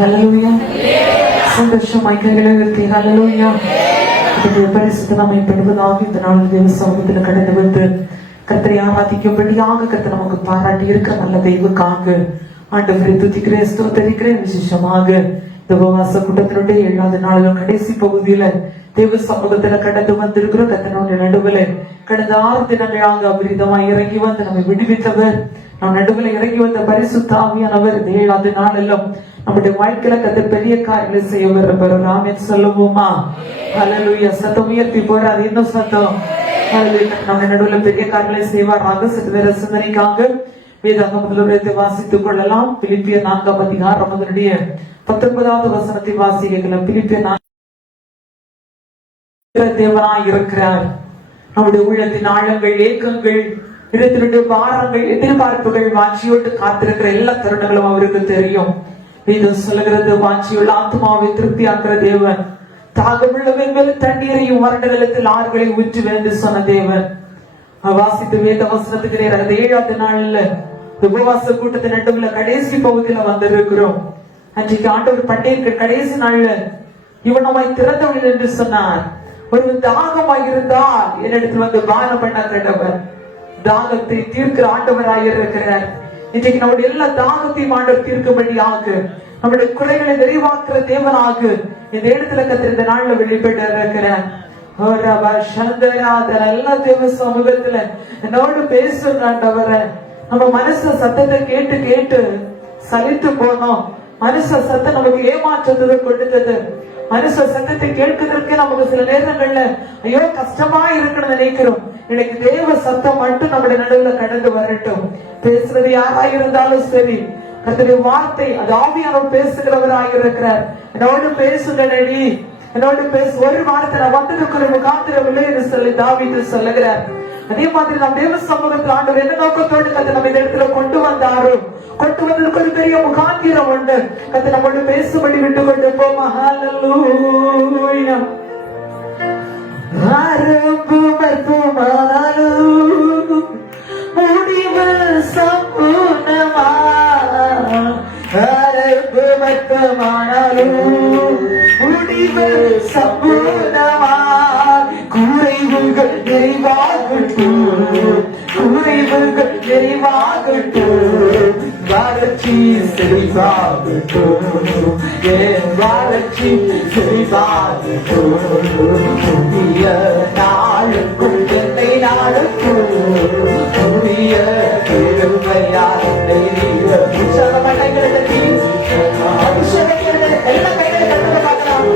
Hallelujah. சந்தோஷமாய் கைகளை உயர்த்தி Hallelujah. இந்த பரிசுத்த நாமப்படுவதாக இந்த நாள் தேவ சமூகத்தில் கடந்து வந்து கர்த்தரை ஆராதிக்கும்படியாக கர்த்தர் நமக்கு பாராட்டி இருக்க நல்ல தெய்வக்காக ஆண்டவரை துதிக்கிறேன், ஸ்தோத்தரிக்கிறேன். விசேஷமாக இந்த உபவாச கூட்டத்தினுடைய 7வது நாளிலும் கடைசி பகுதியில தேவ சமூகத்துல கடந்து வந்திருக்கிறோம். கர்த்தனுடைய நடுவில் கடந்த 6 தினங்களாக அபரிதமாய் இறங்கி வந்து நம்மை விடுவித்தவர், நம் நடுவில் இறங்கி வந்த பரிசுத்த ஆவியானவர் இந்த 7வது நாளெல்லாம் நம்முடைய வாழ்க்கையில கர்த்தர் பெரிய காரியங்களை செய்ய வர்றவர். ஆமென் சொல்லுவோமா? ஹல்லேலூயா. சத்தம் உயர்த்தி போறாது, இன்னும் சத்தம். நம்ம நடுவில் பெரிய காரியங்களை செய்வாராக. சற்று நேர சிந்தனைக்காக வேதாகமத்திலிருந்து வாசித்துக் கொள்ளலாம். பிலிப்பியர் 4ஆம் அதிகாரம் அதனுடைய 19வது வசனத்தை வாசிக்கலாம். பிலிப்பியர் 4 தேவனாய் இருக்கிறார். நம்முடைய உள்ளத்தின் ஆழங்கள், ஏக்கங்கள், இடத்தினுடைய பாரங்கள், எதிர்பார்ப்புகள், வாஞ்சியோட்டு காத்திருக்கிற எல்லா தருணங்களும் அவருக்கு தெரியும். வேதம் சொல்லுகிறது, வாஞ்சியுள்ள ஆத்மாவை திருப்தியாக்குற தேவன், தாகமுள்ளவன் மேல் தண்ணீரையும் வறண்ட நிலத்தில் ஆறுகளை ஊற்றுவேன் என்று சொன்ன தேவன். வாசித்து வேத வசனத்துக்கு நேரம் 7வது நாள்ல உபவாச கூட்டத்தின் நடுவுல கடைசி பகுதியில வந்திருக்கிறோம். அன்றைக்கு ஆண்டவர் பண்டிகைக்கு கடைசி நாள்ல இவனமாய் திறந்தவள் என்று சொன்னார். ஒரு தாகமாய் இருந்தால் என்னிடத்தில் வந்து பானம் பண்ண கடவர். தாகத்தை தீர்க்கிற ஆண்டவராய் இருக்கிறார். இன்றைக்கு நம்முடைய எல்லா தாகத்தையும் ஆண்டவர் தீர்க்கும்படியாக, நம்முடைய குறைகளை நிறைவாக்குற தேவனாக இந்த இடத்துல கத்திர இந்த நாள்ல வெளிப்பட்டு இருக்கிறார். எல்லா தேவ சமூகத்துல என்னோடு பேசுறாண்டவர. நம்ம மனச சத்தத்தை கேட்டு கேட்டு சலித்து போனோம். மனுஷ சத்தம் நமக்கு ஏமாற்றத்தை கொடுத்தது. மனுஷ சத்தத்தை கேட்கிறதுக்கே நமக்கு சில நேரங்கள்ல ஐயோ கஷ்டமா இருக்குன்னு நினைக்கிறோம். இன்னைக்கு தேவ சத்தம் மட்டும் நம்முடைய நடுவுல கடந்து வரட்டும். பேசுறது யாரா இருந்தாலும் சரி, கர்த்தருடைய வார்த்தை அது ஆவியானவர் பேசுகிறவராக இருக்கிறார். என்னோடு பேசுங்கடி, என்னோடு பேசு. ஒரு வார்த்தை நான் வந்ததுக்கு காத்திரவில்லை என்று சொல்லி தாவீது சொல்லுகிறார். அதே மாதிரி நாம் தேவ சமூகத்தில் ஆண்டவர் என்ன நோக்கத்தோடு கத்தை நம்ம இந்த இடத்துல கொண்டு வந்தாரோ, கொண்டு வந்ததுக்கு ஒரு பெரிய முகாந்திரம் உண்டு. கத்தை நம்மோடு பேசும்படி விட்டு கொண்டு போமா. ஹல்லேலூயா. ஆரம்பு மர்த்தமானாலும் முடிவு சம்பூர்ணமா. ஆரம்பு மர்த்தமானாலும் முடிவு சம்பூர்ணமா. குறைவுகள் நிறைவாகட்டும், குறைவுகள் நிறைவாகட்டும், வறட்சி செழிவாகட்டும், என் வறட்சி செழிவாகட்டும். புதிய நாளுக்குள் என்னை நாளுக்குள் புதிய பெருமையால் எல்லா கைகளை கட்டுற பார்க்கலாம்.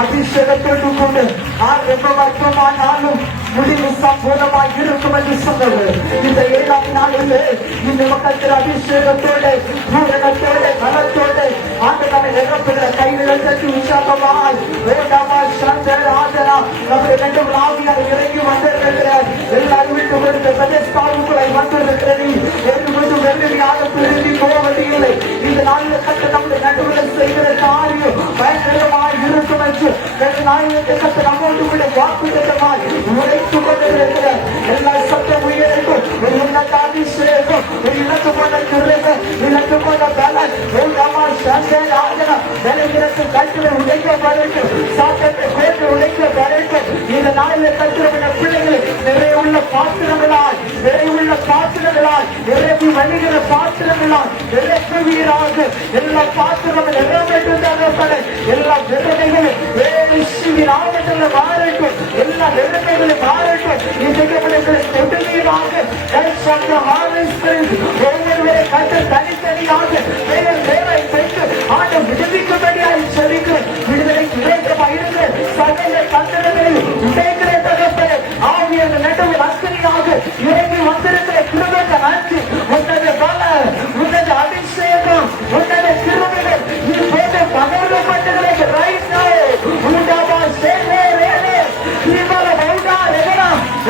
அபிஷேகத்தோடு கொண்டு முடிவு சம்பூர்ணமாய் இருக்கும் என்று சொன்னது. இந்த 7ஆம் நாளில் இந்த மக்கள் அபிஷேகத்தோடு பூரணத்தோடு பலத்தோடு ஆண்டவரை நிரப்புகிற கைகளை தட்டி உற்சாகமாய் நம்முடைய ரெண்டு ஆவியார் இறங்கி வந்திருக்கிறார். எல்லாரும் விட்டு கொடுத்த பிரதேசத்தாவுக்குள்ளே வந்திருக்கிறது. திரும்பி போவது இல்லை. இந்த நாளில் கட்ட நம்முடைய நடுவில் செய்கிற காரியம் பயங்கரமாய் இருக்கும் என்று நாயகத்தை நம்மோடு கூட வாக்குமாய் உழைத்துக் கொண்டிருக்கிற எல்லா சட்டம் உயிரிழக்கும் ஒரு உன்னத அபிஷேகம் ஒரு இலக்கு கொண்ட கிருபை இலக்கு கொண்ட பலன் நிலையிற்கு கட்டுரை உழைக்கப்படட்டும். சாத்தத்தை கோட்டு உழைக்கப்படட்டும். இந்த நாளில் கட்டுரை பிள்ளைகளை நிறைய உள்ள பாத்திரங்களாய் நிறைவுள்ள பாத்திரங்களாய் நிறைவு வழிகிற பாத்திரங்களாய் நிறைவீராக எல்லா பாத்திரங்கள் நிறைவேற்று எல்லா விதனைகளும் ஆபத்தில் மாறட்டும். எல்லா நிலைமைகளும் மாறட்டும். இன்றைக்கு தொடுநீராக ஒவ்வொருவரை கண்டு தனித்தனியாக பெயர் பேரை பெற்று ஆண்டு விடுவிக்கும்படியாக சொல்லிக்கிறேன். விடுதலை கிடைக்கமாக சகல தந்திரங்களில் உடைக்கிற தகப்பனை ஆவியான நடுவில் அஸ்திரியாக இறங்கி வந்திருக்கிற கிருபைக்கு நன்றி. உன்னத பல உன்னத அபிஷேகம் உன்னத கிருபைகள் இது போன்ற பகர்வப்பட்டுகளுக்கு ரைட்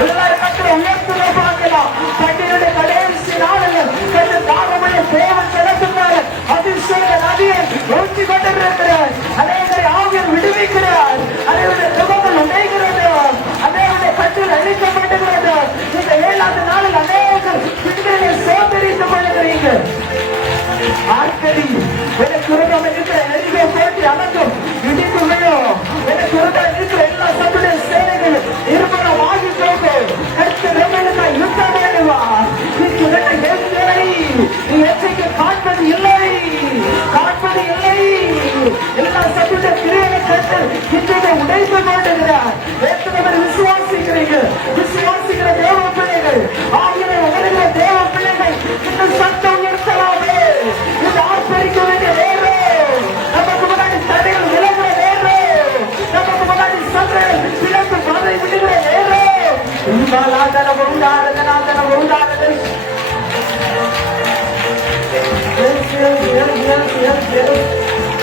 எல்லாரும் மக்கள் உயர்த்துவ பார்க்கலாம். பண்டிகையுடைய கடைசி நாளில் கண்டு தாகமுள்ள தேவன் செலுத்துகிறார். அபிஷேக நதியை ஊற்றி கொண்டிருக்கிறார். அனைவரை ஆவியர் விடுவிக்கிறார். அனைவருடைய சுகங்கள் உடைகிறது. அனைவருடைய கட்டில் அழிக்கப்படுகிறது. இந்த 7ஆம் நாளில் அநேகர் பிள்ளைகளை சோதரித்துக் கொள்கிறீங்க. ஆட்களி எனக்கு உருவம் இருக்கிற எரிகை போட்டி அடங்கும் இடித்து விழும். எனக்கு உருவம் இருக்கிற எல்லா சத்துடைய சேனைகளும் இருமணம் ஆகி போகும். கருத்து வெள்ளக்காய் யுத்தம் வேண்டுவார். நீ எச்சரிக்கை காண்பது இல்லை காண்பது இல்லை. எல்லா சத்துடைய கிரியைகளை கட்டு இன்றைக்கு உடைத்து கொண்டிருக்கிறார். எத்தனை விசுவாசிக்கிறீங்க? விசுவாசிக்கிற தேவ பிள்ளைகள் ஆகிய உலகிற தேவ பிள்ளைகள் இந்த சத்தம் நிறுத்தலாமே. இந்த ஆர்ப்பரிக்க வேண்டிய நேரம் நமக்கு முன்னாடி தடைகள் விலகிற நேரம் நமக்கு முன்னாடி சந்தைகள் பிளந்து பதை விடுகிற நேரம். உண்டாரதன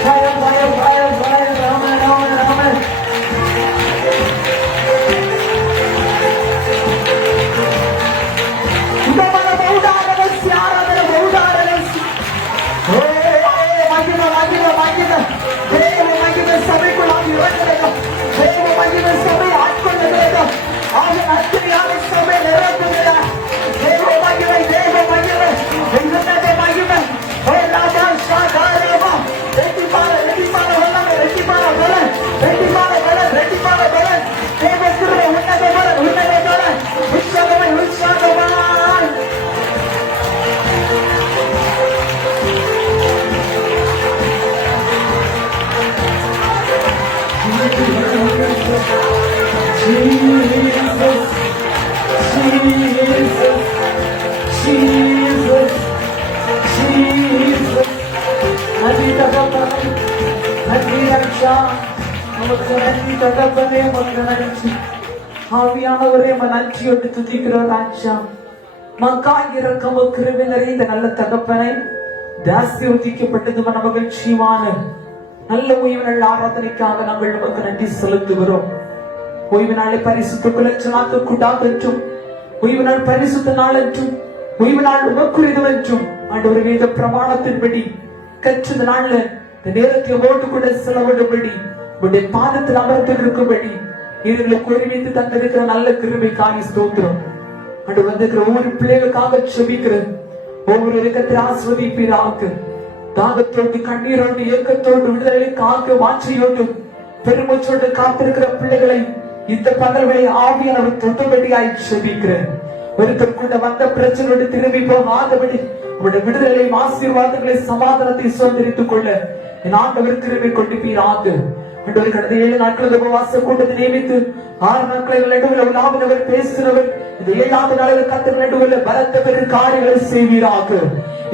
பயம் பயம் பயம் பயம் ராம ராம ராம சபைக்குள் சபை ஆட்கொள்ளுகிறது. ஆக அத்தனையான சபை நிரப்புகிறார். தேவ மகிமை தேவ மகிமை உன்னத மகிமை ரெட்டிப்பான ரெட்டிப்பான வல்லமை ரெட்டிப்பான பலன் ரெட்டிப்பான பலன் ரெட்டிப்பான பலன் தேவ கிருபை உன்னத பலன் உன்னத பலன் உற்சாகமாய் உற்சாகமாய் ஆவியானவரே நன்றியோடு துதிக்கிறோம் ராஜா. மக்கா இறக்கம் கிருபை நிறைந்த நல்ல தகப்பனை ஆசீர்வதிக்கப்பட்டது மன மகிழ்ச்சியான நல்ல ஓய்வு நாள் ஆராதனைக்காக நாங்கள் நமக்கு நன்றி செலுத்துகிறோம். ஓய்வு நாளை பரிசுத்த குலச்சலாக்க கூடாதென்றும் ஓய்வு நாள் பரிசுத்த நாள் என்றும் ஓய்வு நாள் உமக்குரியதுவென்றும் ஆண்டவர் வேத பிரமாணத்தின்படி கற்ற நாள்ல இந்த நேரத்தை ஓட்டு கூட செலவிடும்படி உடைய பாதத்தில் அமர்ந்து இருக்கும்படி இவர்களுக்கு ஒருமித்து தந்திருக்கிற நல்ல கிருபைக்காக ஸ்தோத்திரம். அன்று வந்திருக்கிற ஒவ்வொரு பிள்ளைகளுக்காக செபிக்கிறேன். ஒவ்வொரு இலக்கத்தை ஆஸ்வதிப்பீராக. தாகத்தோடு கண்ணீரோடு இயக்கத்தோடு விடுதலைக்காக வாஞ்சையோடு பெருமூச்சோடு காத்திருக்கிற பிள்ளைகளை இந்த பகல்களை ஆவியானவர் தொட்டபடியாய் செபிக்கிறேன். ஒருத்தர் கூட வந்த பிரச்சனையோடு திரும்பி போகாதபடி உங்களுடைய விடுதலையும் ஆசீர்வாதங்களை சமாதானத்தை சுதந்திரித்துக் கொள்ள என் ஆண்டவர் கிருபை கொண்டிருப்பீராக. கடந்த 7 நாட்கள் உபவாச கூட்டத்தை நியமித்து 6 நாட்கள் நடுவில் உலாவினவர் பேசுகிறவர் இந்த 7ஆவது நாளில் கர்த்தர் நடுவில் பலத்த பெரு காரியங்களை செய்வீராக.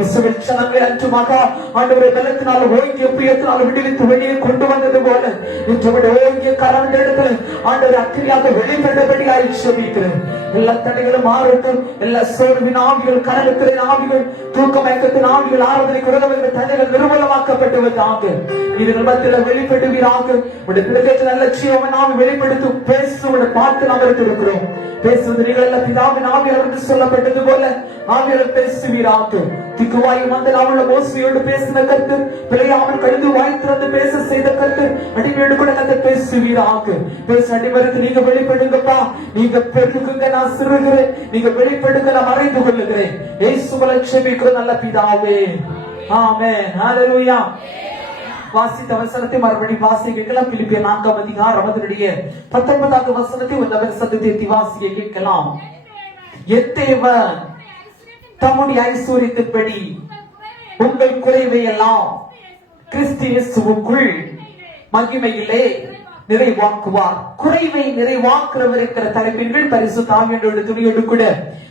இஸ்ரவேல் ஜனங்கள் அன்று மகா ஆண்டவரை பலத்தினால் ஓங்கிய புயத்தினால் விடுவித்து வெளியே கொண்டு வந்தது போல இன்று ஓங்கிய கரண்ட இடத்துல ஆண்டவர் அக்கிரியாக வெளிப்படும்படியாய் செபிக்கிறேன். எல்லா தடைகளும் மாறட்டும். எல்லா சோர்வின் ஆவிகள், கனவுகளின் ஆவிகள், தூக்க மயக்கத்தின் ஆவிகள், ஆராதனை குறைவுகள் தடைகள் நிர்மூலமாக்கப்பட்டுவதாக. இதுகள் மத்தியில் வெளிப்படுவீராக. உடைய பிள்ளைகளுக்கு நல்ல ஜீவன் நாம் வெளிப்படுத்தும் பேசும் பார்த்து நாம் இருக்கிறோம். பேசுவது நீங்கள் பிதாவின் ஆவியாளர் என்று சொல்லப்பட்டது போல ஆவியாளர் பேசுவீராக. திக்குவாயும் வந்த அவள மோசையோடு பேசின கர்த்தர், பிழையாமல் கழுது வாய் திறந்து பேச செய்த கர்த்தர், அடிமையோடு கூட கர்த்தர் பேசுவீராக. பேச அடிமருக்கு நீங்க வெளிப்படுங்கப்பா. நீங்க பெருகுங்க, நான் சிறுகிறேன். நீங்க வெளிப்படுங்க, நான் மறைந்து கொள்ளுகிறேன். இயேசுவை ஜெபிக்கிற நல்ல பிதாவே, ஆமென். ஹல்லேலூயா. வாசித்த வசனத்தை மறுபடி வாசிக்கலாம். பிலிப்பியர் 4ஆம் அதிகாரம் அதனுடைய 19வது வசனத்தை ஒரு சத்தத்தை வாசிக்க கேட்கலாம். என் தேவன் தம்முடைய ஐஸ்வரியத்தின்படி உங்கள் குறைவை எல்லாம் கிறிஸ்து இயேசுவுக்குள் மகிமையிலே நிறைவாக்குவார். குறைவை நிறைவாக்குறவர் இருக்கிற தலைப்பின்கள் பரிசுத்த ஆவியானவருடைய துணியோடு கூட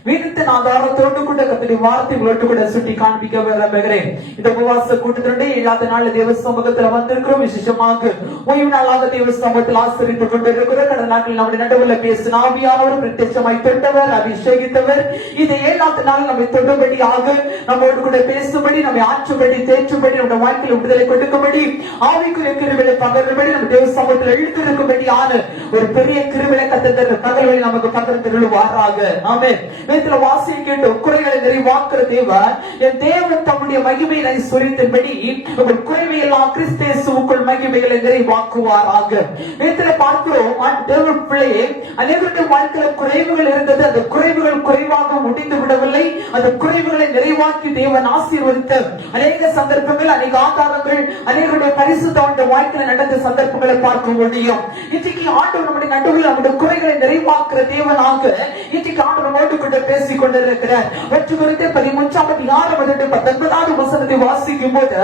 வேதத்தின் ஆதாரத்தோடு கூட கர்த்தருடைய வார்த்தைகளோடு கூட சுட்டி காண்பிக்க விரும்புகிறேன். இந்த உபவாச கூட்டத்தினுடைய 7ஆவது நாள் தேவ சமூகத்தில் வந்திருக்கிறோம். விசேஷமாக ஓய்வு நாளாக தேவ சமூகத்தில் ஆசிரியத்துக் கொண்டிருக்கிறோம். கடந்த நாட்கள் நம்முடைய நடுவில் பேசின ஆவியானவர் பிரத்யட்சமாய் தொட்டவர், அபிஷேகித்தவர். இந்த 7ஆவது நாள் நம்மை தொடும்படியாக, நம்மோடு கூட பேசும்படி, நம்மை ஆற்றும்படி, தேற்றும்படி, நம்முடைய வாழ்க்கையில் விடுதலை கொடுக்கும்படி, ஆவிக்குரிய கிருபையை பகரும்படி, நம்ம தேவ சமூகத்தில் எழுந்திருக்கும்படியான ஒரு பெரிய கிருபையை கர்த்தர் பகல்களை நமக்கு பகிர்ந்தருளுவாராக. ஆமென். வேதத்துல வாசிக்க கேட்டோம், குறைகளை நிறைவாக்குற தேவன், என் தேவன் தம்முடைய மகிமையின் ஐஸ்வரியத்தின்படி உங்கள் குறைவை எல்லாம் கிறிஸ்து இயேசுவுக்குள் மகிமைகளை நிறைவாக்குவாராக. வேதத்துல பார்க்கிறோம், தேவ பிள்ளையே, அநேகருடைய வாழ்க்கையில் குறைவுகள் இருந்தது. அந்த குறைவுகள் குறைவாக முடிந்து விடவில்லை. அந்த குறைவுகளை நிறைவாக்கி தேவன் ஆசீர்வதித்த அநேக சந்தர்ப்பங்கள், அநேக ஆதாரங்கள், அநேகருடைய பரிசுத்த வாழ்க்கையில் நடந்த சந்தர்ப்பங்களை பார்க்க முடியும். இன்றைக்கு ஆண்டவர் நம்முடைய நடுவில் நம்முடைய குறைகளை நிறைவாக்குற தேவனாக இன்றைக்கு ஆண்டவர் நம்மோடு கூட பேசிக் கொண்டிருக்கிறார். 1 Corinthians 13:19 வசனத்தை வாசிக்கும் போது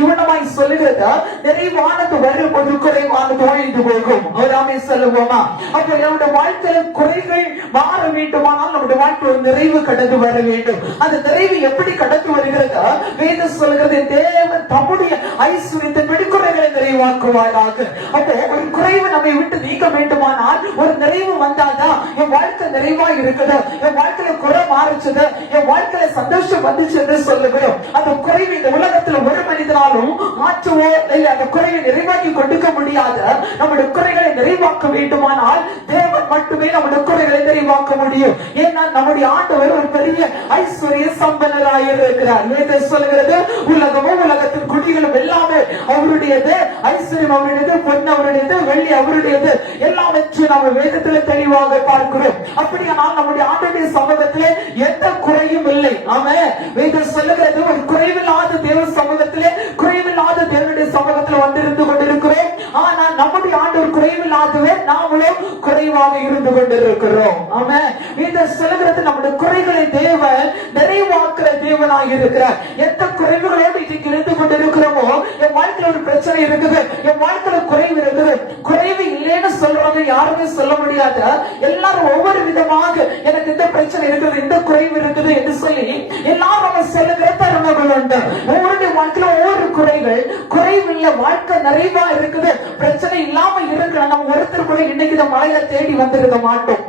இவனமாய் சொல்லுகிறது, நிறைவானது வரும் போது குறைவானது ஒழிந்து போகும். அவராமே சொல்லுவோமா? அப்ப நம்முடைய வாழ்க்கையில் குறைகள் மாற வேண்டுமானால் நம்முடைய வாழ்க்கை ஒரு நிறைவு கடந்து வர வேண்டும். அந்த நிறைவு எப்படி கடந்து வருகிறது? வேதம் சொல்லுகிறது, தேவன் தம்முடைய ஐஸ்வரியத்தின்படி குறைகளை நிறைவாக்குவாராக. அப்போ ஒரு குறைவு நம்மை விட்டு நீக்க வேண்டுமானால் ஒரு நிறைவு வந்தாதான் என் வாழ்க்கை நிறைவா இருக்குது, என் வாழ்க்கையில குறை மாறிச்சது, என் வாழ்க்கையில சந்தோஷம் வந்துச்சு என்று சொல்லுகிறோம். அந்த குறைவு இந்த உலகத்துல ஒரு மனிதனாலும் மாற்றுவோ இல்லை அந்த குறைவை நிறைவாக்கி கொடுக்க முடியாது. நம்முடைய குறைகளை நிறைவாக்க வேண்டுமானால் தேவன் மட்டுமே நம்முடைய குறைகளை நிறைவாக்க முடியும். ஏன்னா நம்முடைய ஆண்டவர் ஒரு பெரிய ஐஸ்வர்ய சம்பன்னராக இருக்கிறார். வேதம் சொல்லுகிறது, உலகமும் உலகத்தின் குடிகளும் எல்லாமே அவருடையது, ஐஸ்வர்யம் அவருடையது, பொன் அவருடையது, வெள்ளி அவருடையது, எல்லாவற்றையும் நம்ம வேதத்துல தெளிவாக பார்க்கிறோம். அப்படியானால் நம்முடைய ஆண்டவருடைய சமூகத்திலே எந்த குறையும் இல்லை. ஆமென். வேதம் சொல்லுகிறது, ஒரு குறைவில்லாத தேவ சமூகத்திலே, குறைவில்லாத தேவனுடைய சமூகத்தில் வந்திருந்து கொண்டிருக்கிறோம். ஆனால் நம்முடைய ஆண்டவர் குறைவில்லாதவர், நாமளும் குறைவாக இருந்து கொண்டிருக்கிறோம். ஆமென். வேதம் சொல்லுகிறது, நம்முடைய குறைகளை தேவன் நிறைவாக்குற தேவனாக இருக்கிறார். எந்த குறைவுகளோடு இன்னைக்கு இருந்து கொண்டிருக்கிறோமோ, என் வாழ்க்கையில் ஒரு பிரச்சனை இருக்குது, என் வாழ்க்கையில குறைவு இருக்குது, குறைவு இல்லைன்னு சொல்றவங்க யாருமே சொல்ல முடியாது. எல்லாரும் ஒவ்வொரு விதமாக எனக்கு இந்த பிரச்சனை இருக்குது, இந்த குறைவு இருக்குது என்று சொல்லி எல்லாரும் நம்ம சொல்லுகிற தருணங்கள் உண்டு. ஒவ்வொருடைய வாழ்க்கையில ஒவ்வொரு குறைகள், குறைவில்லை, வாழ்க்கை நிறைவா இருக்குது, பிரச்சனை இல்லாம இருக்கிற நம்ம ஒருத்தர் கூட இன்னைக்கு இந்த மலையை தேடி வந்திருக்க மாட்டோம்.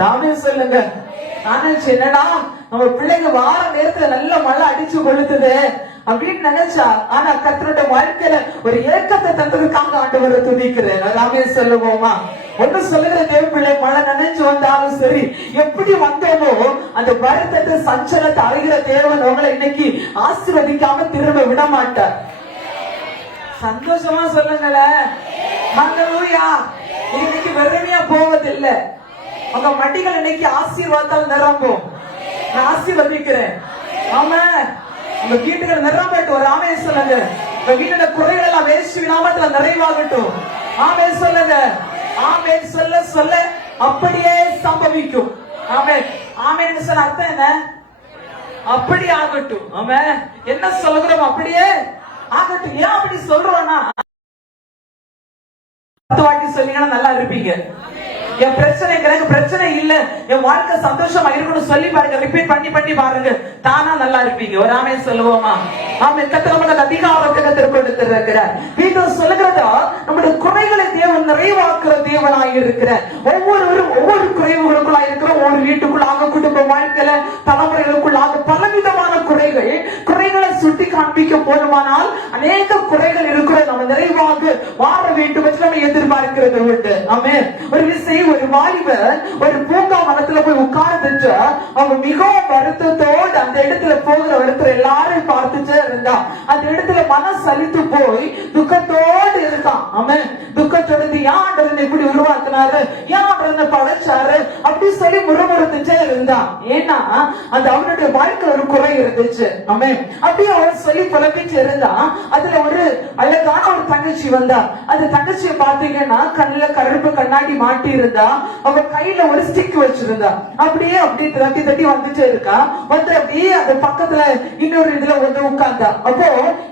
ராமே சொல்லுங்க. நானே என்னடா நம்ம பிள்ளைங்க வார நேரத்துல நல்ல மழை அடிச்சு கொளுத்துது அப்படின்னு நினைச்சா, ஆனா கர்த்தருடைய வாழ்க்கையில ஒரு ஏக்கத்தை தந்ததுக்காக ஆண்டவரை துதிக்கிறேன். ராமே சொல்லுவோமா? ஒன்று சொல்லுகிற தேவ பிள்ளை, மழை நினைச்சு வந்தாலும் சரி, எப்படி வந்தோமோ அந்த வருத்தத்தை சஞ்சலத்தை அறிகிற தேவன் உங்களை இன்னைக்கு ஆசீர்வதிக்காம திரும்ப விட மாட்டார். சந்தோஷமா சொல்லுங்களேன். ஹல்லேலூயா. இன்னைக்கு வெறுமையா போவதில்லை. உங்க மடிகள் இன்னைக்கு ஆசீர்வாதத்தால் நிரம்பும். நான் ஆசீர்வதிக்கிறேன். ஆமா, உங்க வீட்டுகள் நிரம்பட்டு ஒரு ஆமையை சொல்லுங்க. வீட்டோட குறைகள் எல்லாம் இயேசுவின் நாமத்துல நிறைவாகட்டும். ஆமென் சொல்லுங்க. ஆமென் சொல்ல சொல்ல அப்படியே சம்பவிக்கும். ஆமென். ஆமென் சொல்ல அர்த்தம் என்ன? அப்படி ஆகட்டும். ஆமென். என்ன சொல்கிறோம்? அப்படியே ஆகட்டும். ஏன் அப்படி சொல்றோம்னா, 10 வாட்டி சொன்னீங்கன்னா நல்லா இருப்பீங்க. என் பிரச்சனை எனக்கு பிரச்சனை இல்ல, என் வாழ்க்கை சந்தோஷமா இருக்கணும் சொல்லி பாருங்க, ரிப்பீட் பண்ணி பண்ணி பாருங்க, தானா நல்லா இருப்பீங்க. ஒரு ஆமென் சொல்லுவோமா? ஆமென். கர்த்தர் நமக்கு அதிகாரத்தை கர்த்தர் கொடுத்திருக்கிறார். வீட்டில் சொல்லுகிறதா நம்முடைய குறைகளை தேவன் நிறைவாக்குற தேவனாய் இருக்கிறார். ஒவ்வொருவரும் ஒவ்வொரு குறைவுகளுக்குள்ளாக இருக்கிற ஒரு வீட்டுக்குள்ளாக, குடும்ப வாழ்க்கையில, தலைமுறைகளுக்குள்ளாக பலவிதமான குறைகளை சுட்டி காண்பிக்க போதுமானால் அநேக குறைகள் இருக்கிறது. நம்ம நிறைவாக வாழ வேண்டும் என்று நம்ம எதிர்பார்க்கிறது உண்டு. ஆமென். ஒரு விஷயம், ஒரு வாலிபர் ஒரு பூங்கா மரத்துல போய் உட்கார்ந்துட்டு அவங்க மிகவும் வருத்தத்தோடு அந்த இடத்துல போகிற ஒருத்தர் எல்லாரும் பார்த்துட்டு இருந்தா. அந்த இடத்துல மனம் சலித்து போய் துக்கத்தோடு இருக்கான். அவன் துக்கத்தோடு யாண்டவன் எப்படி உருவாக்குனாரு, யாண்டவன் படைச்சாரு அப்படி சொல்லி முறுமுறுத்துட்டே இருந்தான். ஏன்னா அந்த அவனுடைய வாழ்க்கையில் ஒரு குறை இருந்துச்சு. அவன் அப்படியே அவன் சொல்லி புலம்பிட்டு இருந்தான். அதுல ஒரு அழகான ஒரு தங்கச்சி வந்தா. அந்த தங்கச்சியை பாத்தீங்கன்னா கண்ணுல கருப்பு கண்ணாடி மாட்டி இருந்தா, அவ கையில ஒரு ஸ்டிக் வச்சிருந்தா. அப்படியே அப்படி தட்டி தட்டி வந்துட்டே இருக்கா. வந்து அப்படியே அந்த பக்கத்துல இன்னொரு இதுல வந்து உட்கார்ந்தா. அப்போ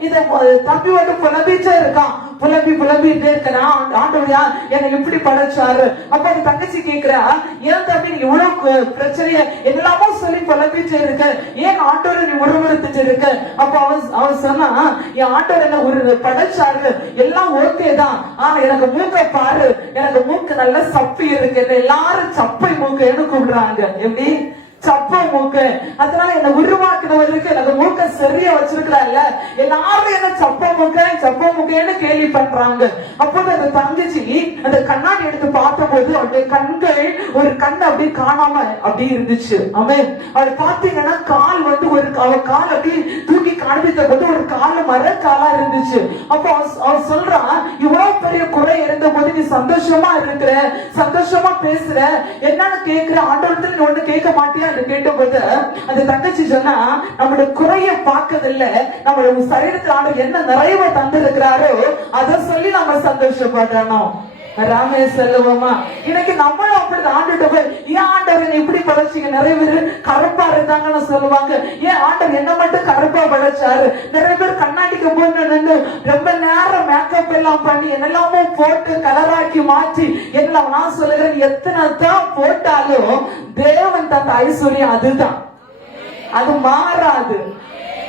இத தம்பி வந்து புலம்பிட்டே இருக்கான். புலம்பிட்டே இருக்கிறான். ஆண்டவரையா என்னை இப்படி படைச்சாரு. அப்ப அந்த தங்கச்சி கேக்குறா, ஏன் தம்பி நீ இவ்வளவு பிரச்சனைய எல்லாமோ சொல்லி புலம்பிட்டே இருக்க, ஏன் ஆண்டவரை நீ உருவெடுத்துட்டு இருக்க? அப்ப அவன் சொன்னா, என் ஆண்டவர் என்ன ஒரு படைச்சாரு, எல்லாம் ஓகே தான், ஆனா எனக்கு மூக்க பாரு, எனக்கு மூக்கு நல்ல சப்பி இருக்கு, எல்லாரும் சப்பை மூக்கு கூப்பிடுறாங்க. எப்படி? சப்ப மூக்கு. அதனால என்ன உருவாக்குறவருக்கு எனக்கு மூக்க சரியா வச்சிருக்கிறாள்ல, எல்லாரும் என்ன சப்ப மூக்கன்னு கேள்வி பண்றாங்க. அப்போது அந்த தங்கச்சி அந்த கண்ணாடி எடுத்து பார்த்த போது அவருடைய கண்கள் ஒரு கண் அப்படியே காணாம அப்படி இருந்துச்சு. அவன் அவளை பாத்தீங்கன்னா கால் வந்து அவ கால் அப்படி தூக்கி காண்பித்த போது ஒரு கால மர காலா இருந்துச்சு. அப்போ அவ சொல்றான், இவ்வளவு பெரிய குறை இருந்த போது நீ சந்தோஷமா இருக்கிற, சந்தோஷமா பேசுற, என்னன்னு கேட்கிற, ஆண்டவரத்துல நீ ஒண்ணு கேட்க மாட்டியா? கேட்டபோது அந்த தங்கச்சி சொன்னா, நம்மளுடைய குறைய பார்க்கதில்ல, நம்மளுடைய சரீரத்தில் ஆண்டவர் என்ன நிறைவா தந்திருக்கிறாரோ அதை சொல்லி நம்ம சந்தோஷப்படணும். ராமே செல்லுவோமா? இன்னைக்கு நம்மளும் அப்படி ஆண்டுட்டு போய், ஏன் ஆண்டவர் இப்படி படைச்சிங்க, நிறைய பேர் கருப்பா இருந்தாங்கன்னு சொல்லுவாங்க. ஏன் ஆண்டவர் என்ன மட்டும் கருப்பா படைச்சாரு? நிறைய பேர் கண்ணாடிக்கு போட்டு நின்று ரொம்ப நேரம் மேக்கப் எல்லாம் பண்ணி என்னெல்லாமோ போட்டு கலராக்கி மாற்றி எல்லாம். நான் சொல்லுகிறேன், எத்தனை தான் போட்டாலும் தேவன் தந்த ஐஸ்வர்யம் அதுதான், அது மாறாது.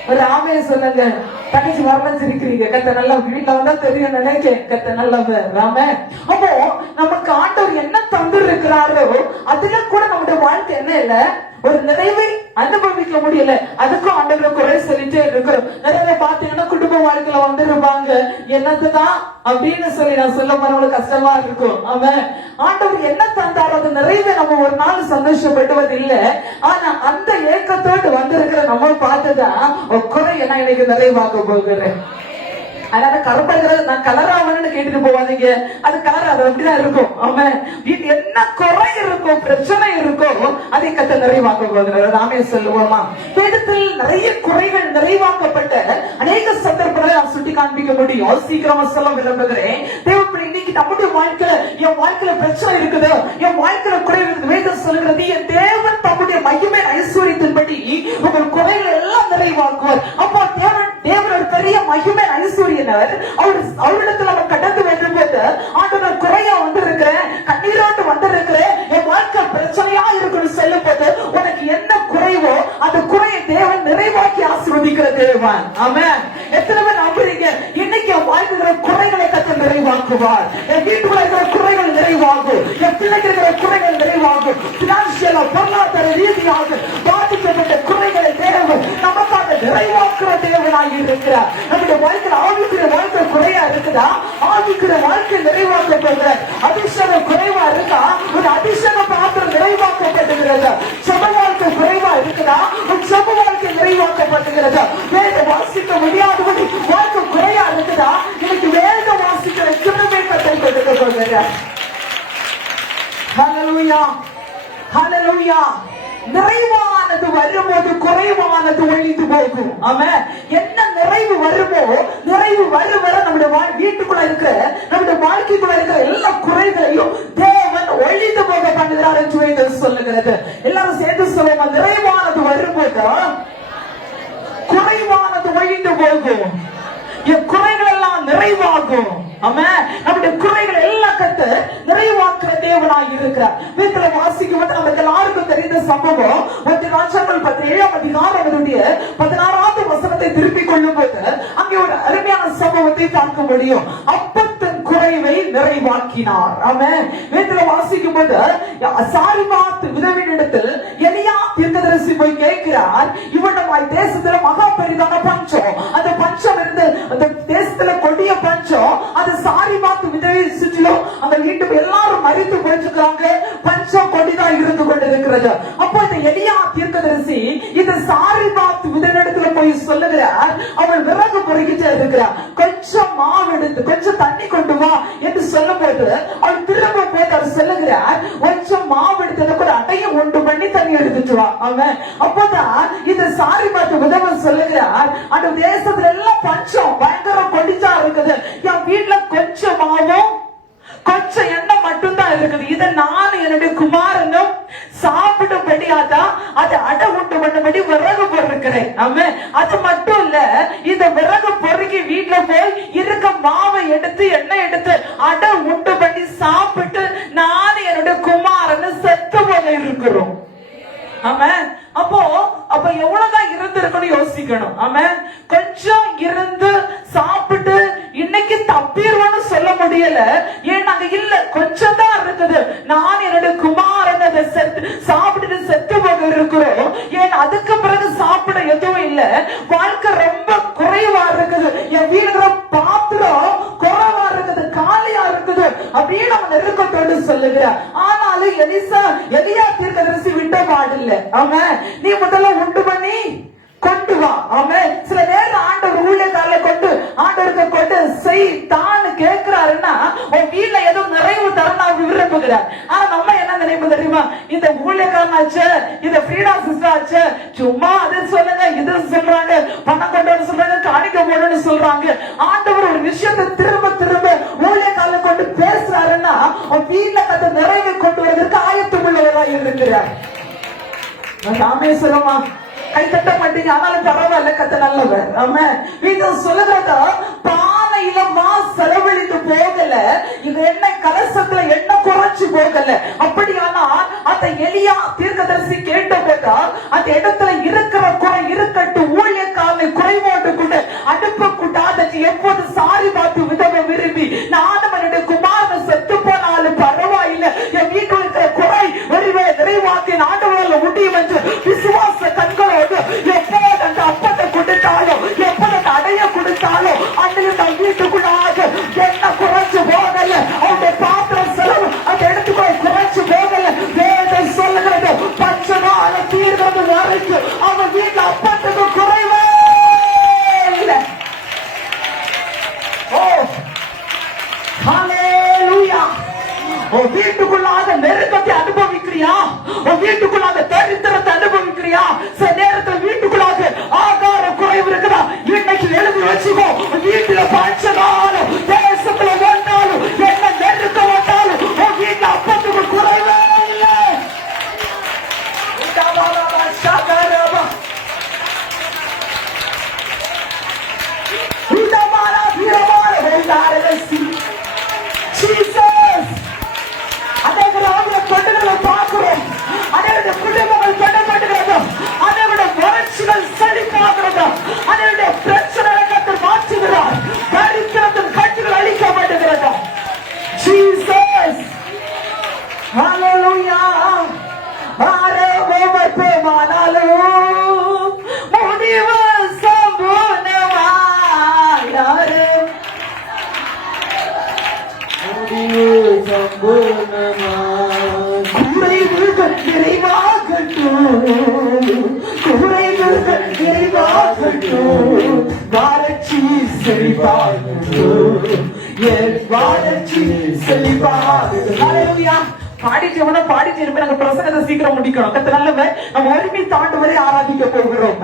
ஒரு ஆமே சொல்லுங்க. தங்கச்சி வரலஞ்சிருக்கிறீங்க, கத்த நல்லா வீட்டுல வந்தா தெரியும் நினைக்கிறேன். கத்த நல்லவர் ராம. அப்போ நமக்கு ஆண்டவர் என்ன தந்து இருக்கிறாரோ அதுல கூட நம்முடைய வாழ்க்கை என்ன இல்ல, ஒரு நிறைவை அனுபவிக்க முடியல. அதுக்கும் ஆண்டவர் குறை சொல்லிட்டே இருக்கிறோம். நிறைய பாத்தீங்கன்னா குடும்ப வாழ்க்கையில வந்துருப்பாங்க, என்னதுதான் அப்படின்னு சொல்லி நான் சொல்ல போறவங்களுக்கு கஷ்டமா இருக்கும். அவன் ஆண்டவர் என்ன தந்தாரோ அது நிறைவே நம்ம ஒரு நாள் சந்தோஷப்படுவது இல்லை. ஆனா அந்த ஏக்கத்தோடு வந்திருக்கிற நம்ம பார்த்துதான் குறை என்ன எனக்கு நிறைவாக போகிறேன். அதனால கருப்பைகிறது நான் கலராவன்னு கேட்டுட்டு போவாதீங்க, அது கலர் அது அப்படிதான் இருக்கும். அவன் வீட்டு என்ன குறை இருக்கும், பிரச்சனை இருக்கும், அதை கத்த நிறைவாக்க போகிறார். நாமே சொல்லுவோமா? வேதத்தில் நிறைய குறைகள் நிறைவாக்கப்பட்ட அநேக சந்தர்ப்பங்களை நான் சுட்டி காண்பிக்க முடியும். சீக்கிரமா சொல்ல விரும்புகிறேன். தேவப்படி இன்னைக்கு நம்முடைய வாழ்க்கையில, என் வாழ்க்கையில பிரச்சனை இருக்குது, என் வாழ்க்கையில குறை இருக்குது. வேதம் சொல்லுகிறது, என் தேவன் தம்முடைய மகிமை ஐஸ்வர்யத்தின்படி உங்கள் குறைகளை எல்லாம் நிறைவாக்குவார். அப்போ தேவன் ஒரு பெரிய மகிமை ஐஸ்வர்யனர். அவரிடத்துல நம்ம கடந்து வேண்டும் போது, ஆண்டவர் குறையா வந்திருக்கிறேன், கண்ணீரோட்டு வந்திருக்கிறேன், என் வாழ்க்கை பிரச்சனையா இருக்குன்னு சொல்லும் போது, உனக்கு என்ன குறைவோ அந்த குறையை தேவன் நிறைவாக்கி ஆசீர்வதிக்கிற தேவன். ஆமென். எத்தனை பேர் நம்புறீங்க? இன்னைக்கு என் வாழ்க்கையில குறைகளை கத்த நிறைவாக்குவார். என் வீட்டுக்குள்ள இருக்கிற குறைகள் நிறைவாகும், என் பிள்ளைக்கு இருக்கிற குறைகள் நிறைவாகும், பினான்சியலா பொருளாதார ரீதியாக பாதிக்கப்பட்ட குறைகளை தேவன் நமக்காக நிறைவாக்குற தேவனாக இருக்கிறார். நம்முடைய வாழ்க்கையில் ஆவிக்குரிய வாழ்க்கை குறையா இருக்குதா? ஆவிக்குரிய வாழ்க்கை நிறைவாக்கப்படுகிற அதிர்ஷ்டம் குறைவா இருக்கா? ஒரு அதிர்ஷ்ட பாத்திரம் நிறைவாக்கப்படுகிறது. சம வாழ்க்கை குறைவா இருக்குதா? ஒரு சம வாழ்க்கை நிறைவாக்கப்படுகிறது. வேத வாசிக்க முடியாதபடி வாழ்க்கை குறையா இருக்குதா? இன்னைக்கு வேத வாசிக்கிற கிருபை கத்தை கொடுக்க போகிற. ஹல்லேலூயா, ஹல்லேலூயா. நிறைவானது வரும்போது குறை குறைவானது ஒழிந்து போகும். ஆமென். என்ன நிறைவு வருமோ, நிறைவு வர நம்முடைய வீட்டுக்குள்ள இருக்கிற நம்முடைய வாழ்க்கைக்குள்ள இருக்கிற எல்லா குறைகளையும் தேவன் ஒழிந்து போக பண்ணுகிறார் என்று சொல்லுகிறது. எல்லாரும் சேர்ந்து சொல்லுவோம், நிறைவானது வரும்போது குறைவானது ஒழிந்து போகும், என் குறைகள் எல்லாம் நிறைவாகும். ஆமென். நம்முடைய குறைகள் எல்லாம் கத்து நிறைவாக்குற தேவனாய் இருக்கிறார். வீட்டுல வாசிக்கும் போது நமக்கு எல்லாருக்கும் தெரிந்த சம்பவம், 7ஆம் அதிகாரம் 16வது வசனத்தை திருப்பிக் கொள்ளும் போது அங்கே ஒரு அருமையான சம்பவத்தை பார்க்க முடியும். அப்பத்தின் குறைவை நிறைவாக்கினார். ஆமென். வீட்டுல வாசிக்கும் போது சாரிபாத் விதவினிடத்தில் எலியா தீர்க்கதரிசி போய் கேட்கிறார், இவனமாய் தேசத்துல மகா பெரிதான பஞ்சம், அந்த பஞ்சம் இருந்து அந்த தேசத்துல கொடிய பஞ்சம், அது சாரிபாத் விதவை சுற்றிலும் அந்த வீட்டுக்கு எல்லாரும் மறித்து போயிட்டு பஞ்சம் கொடிதான் இருந்து கொண்டிருக்கிறது. அப்போ இந்த எலியா தீர்க்கதரிசி இந்த சாரிபாத் விதவிடத்துல போய் சொல்லுகிறார், அவள் விறகு பொறுக்கிட்டே இருக்கிறார், கொஞ்சம் மாவு எடுத்து கொஞ்சம் தண்ணி கொண்டு வா என்று சொல்லும் போது அவள் திரும்ப போய் அவர் சொல்லுகிறார், கொஞ்சம் மாவு எடுத்து ஒரு அட்டையை உண்டு பண்ணி தண்ணி எடுத்துட்டு வா. அவன் அப்பதான் இந்த சாரிபாத் விதவை சொல்லுகிறார், அந்த தேசத்துல எல்லாம் பஞ்சம் பயங்கர கொடிச்சா இருக்குது, என் வீட்டுல கொஞ்சம் மாவும் கொஞ்சம் எண்ணெய் மட்டும்தான் இருக்குது, இதை நான் என்னுடைய குமாரனும் சாப்பிடும்படியாதான் அதை அடை உண்டு பண்ணபடி விறகு பொறுக்கிறேன். ஆமென். அது மட்டும் இல்ல, இந்த விறகு பொறுக்கி வீட்டுல போய் இருக்க மாவை எடுத்து எண்ணெய் எடுத்து அடை உண்டு பண்ணி சாப்பிட்டு நான் என்னுடைய குமாரனும் செத்து போல இருக்கிறோம். ஆமென். அப்ப எவ்வளவுதான் இருந்திருக்கணும் யோசிக்கணும். ஆமென். கொஞ்சம் இருந்து சாப்பிட்டு இன்னைக்கு தப்பீர்வன்னு சொல்ல முடியல, ஏன் நாங்க இல்ல கொஞ்சம் தான் இருக்குது, நான் என்னுடைய குமாரன் அதை சாப்பிட்டு செத்து போக இருக்கிறோம், ஏன் அதுக்கு பிறகு சாப்பிட எதுவும் இல்ல, வாழ்க்கை ரொம்ப குறைவா இருக்குது, என் வீடுகிற பாத்திரம் குறைவா இருக்குது, காலியா இருக்குது அப்படின்னு அவன் நெருக்கத்தோடு சொல்லுகிறார். ஆனாலும் எலியா தீர்க்கதரிசி விட்ட பாடில்லை. ஆமென். நீ முதல்ல உண்டு பண்ணி கொண்டு வா. ஆமென். சில நேரம் ஆண்டவர் ஊழியக்காரரை கொண்டு ஆண்டவருக்கு கொண்டு செய்தான்னு கேட்கிறாருன்னா உன் வீட்டுல ஏதோ நிறைவு தரணும் விரும்புகிறார். ஆனா நம்ம என்ன நினைப்பு தெரியுமா, இந்த ஊழியக்காரனாச்சு, இந்த ஃப்ரீடா சிஸ்டர் ஆச்சு, சும்மா அது சொல்லுங்க இது சொல்றாங்க, பணம் கொண்டு சொல்றாங்க, காணிக்க போடணும்னு சொல்றாங்க. ஆண்டவர் ஒரு விஷயத்தை திரும்ப திரும்ப ஊழியக்காரரை கொண்டு பேசுறாருன்னா உன் வீட்டுல அந்த நிறைவை கொண்டு வருவதற்கு ஆயத்தம் உள்ளவராக இருக்கிறார். ராமேஸ்வரமா கை தட்ட மாட்டீங்க, ஆனாலும் பரவாயில்ல, கத்த நல்லவர். ஆமென். இது சொல்லுறத பானையில செலவழித்து போகல, இது எண்ணெய் கலசத்துல எண்ணெய் குறைச்சு போகல. அப்படியானா அந்த எலியா தீர்க்கதரிசி கேட்ட போதா அந்த இடத்துல இருக்கிற குறை இருக்கட்டும், ஊழியக்காரனை குறைவோடு கூட அடுப்ப கூட்டாத எப்போது சாரிபாத் விதவை விரும்பி நானும் என்னுடைய குமாரன் செத்து போனாலும் பரவாயில்லை, என் வீட்டில் இருக்கிற குறை நிறைவாக்கி ஆண்டவரால் முடியும் என்று விசுவாச கண்களோடு எப்போது அந்த அப்பத்தை கொடுத்தாலும் எப்போது அந்த அடைய கொடுத்தாலும் அந்த வீட்டுக்குள்ளாக என்ன குறைச்சு போகல, அவருடைய பாத்திரம் செலவு அந்த இடத்துக்குள்ள குறைச்சு போகல. வேதம் சொல்லுகிறது பஞ்சனால தீர்வது வரைக்கும் அவன் வீட்டுல அப்பத்துக்கு குறைவே இல்லை. ஓ ஹல்லேலூயா. உன் வீட்டுக்குள்ளாக நெருக்கத்தை அனுபவிக்கிறியா, உன் வீட்டுக்குள்ளாக தரித்திரத்தை அனுபவிக்கிறியா, சில நேரத்தில் வீட்டுக்குள்ளாக ஆகார குறைவு இருக்குதா, இன்னைக்கு எழுதி வச்சுக்கோ, வீட்டுல பஞ்சனாலும் தேசத்துல வந்தாலும் என்ன நெருக்க வந்தாலும் உன் வீட்டுல அப்பத்துக்கு குறைவே இல்லை. கொண்டுகளை பார்க்கிறோம், அதனுடைய குடும்பங்கள் கொண்டப்படுகிறது, அதனுடைய வறட்சிகள் செழிப்பாகிறது, அதனுடைய பிரச்சனைகளை மாற்றுகிறார், தரித்திரத்தின் கட்டுகள் அழிக்கப்படுகிறது. ஜீசஸ் ஹல்லேலூயா. ஆரம்பமானாலும் முடிவு சம்பூர்ணமாயாரு, முடிவு சம்பூர்ணமா, குறைவுகள் நிறைவாகட்டும், குறைவுகள் நிறைவாகட்டும், வறட்சி செழிப்பாகட்டும், என் வறட்சி செழிப்பாகட்டும். ஹல்லேலூயா. பாடிட்டு பாடிட்டு இருப்பேன். நாங்க பிரசங்கத்தை சீக்கிரம் முடிக்கணும். கத்த நல்லவன். நம்ம ஒருமை தாண்டு வரை ஆராதிக்க போகிறோம்.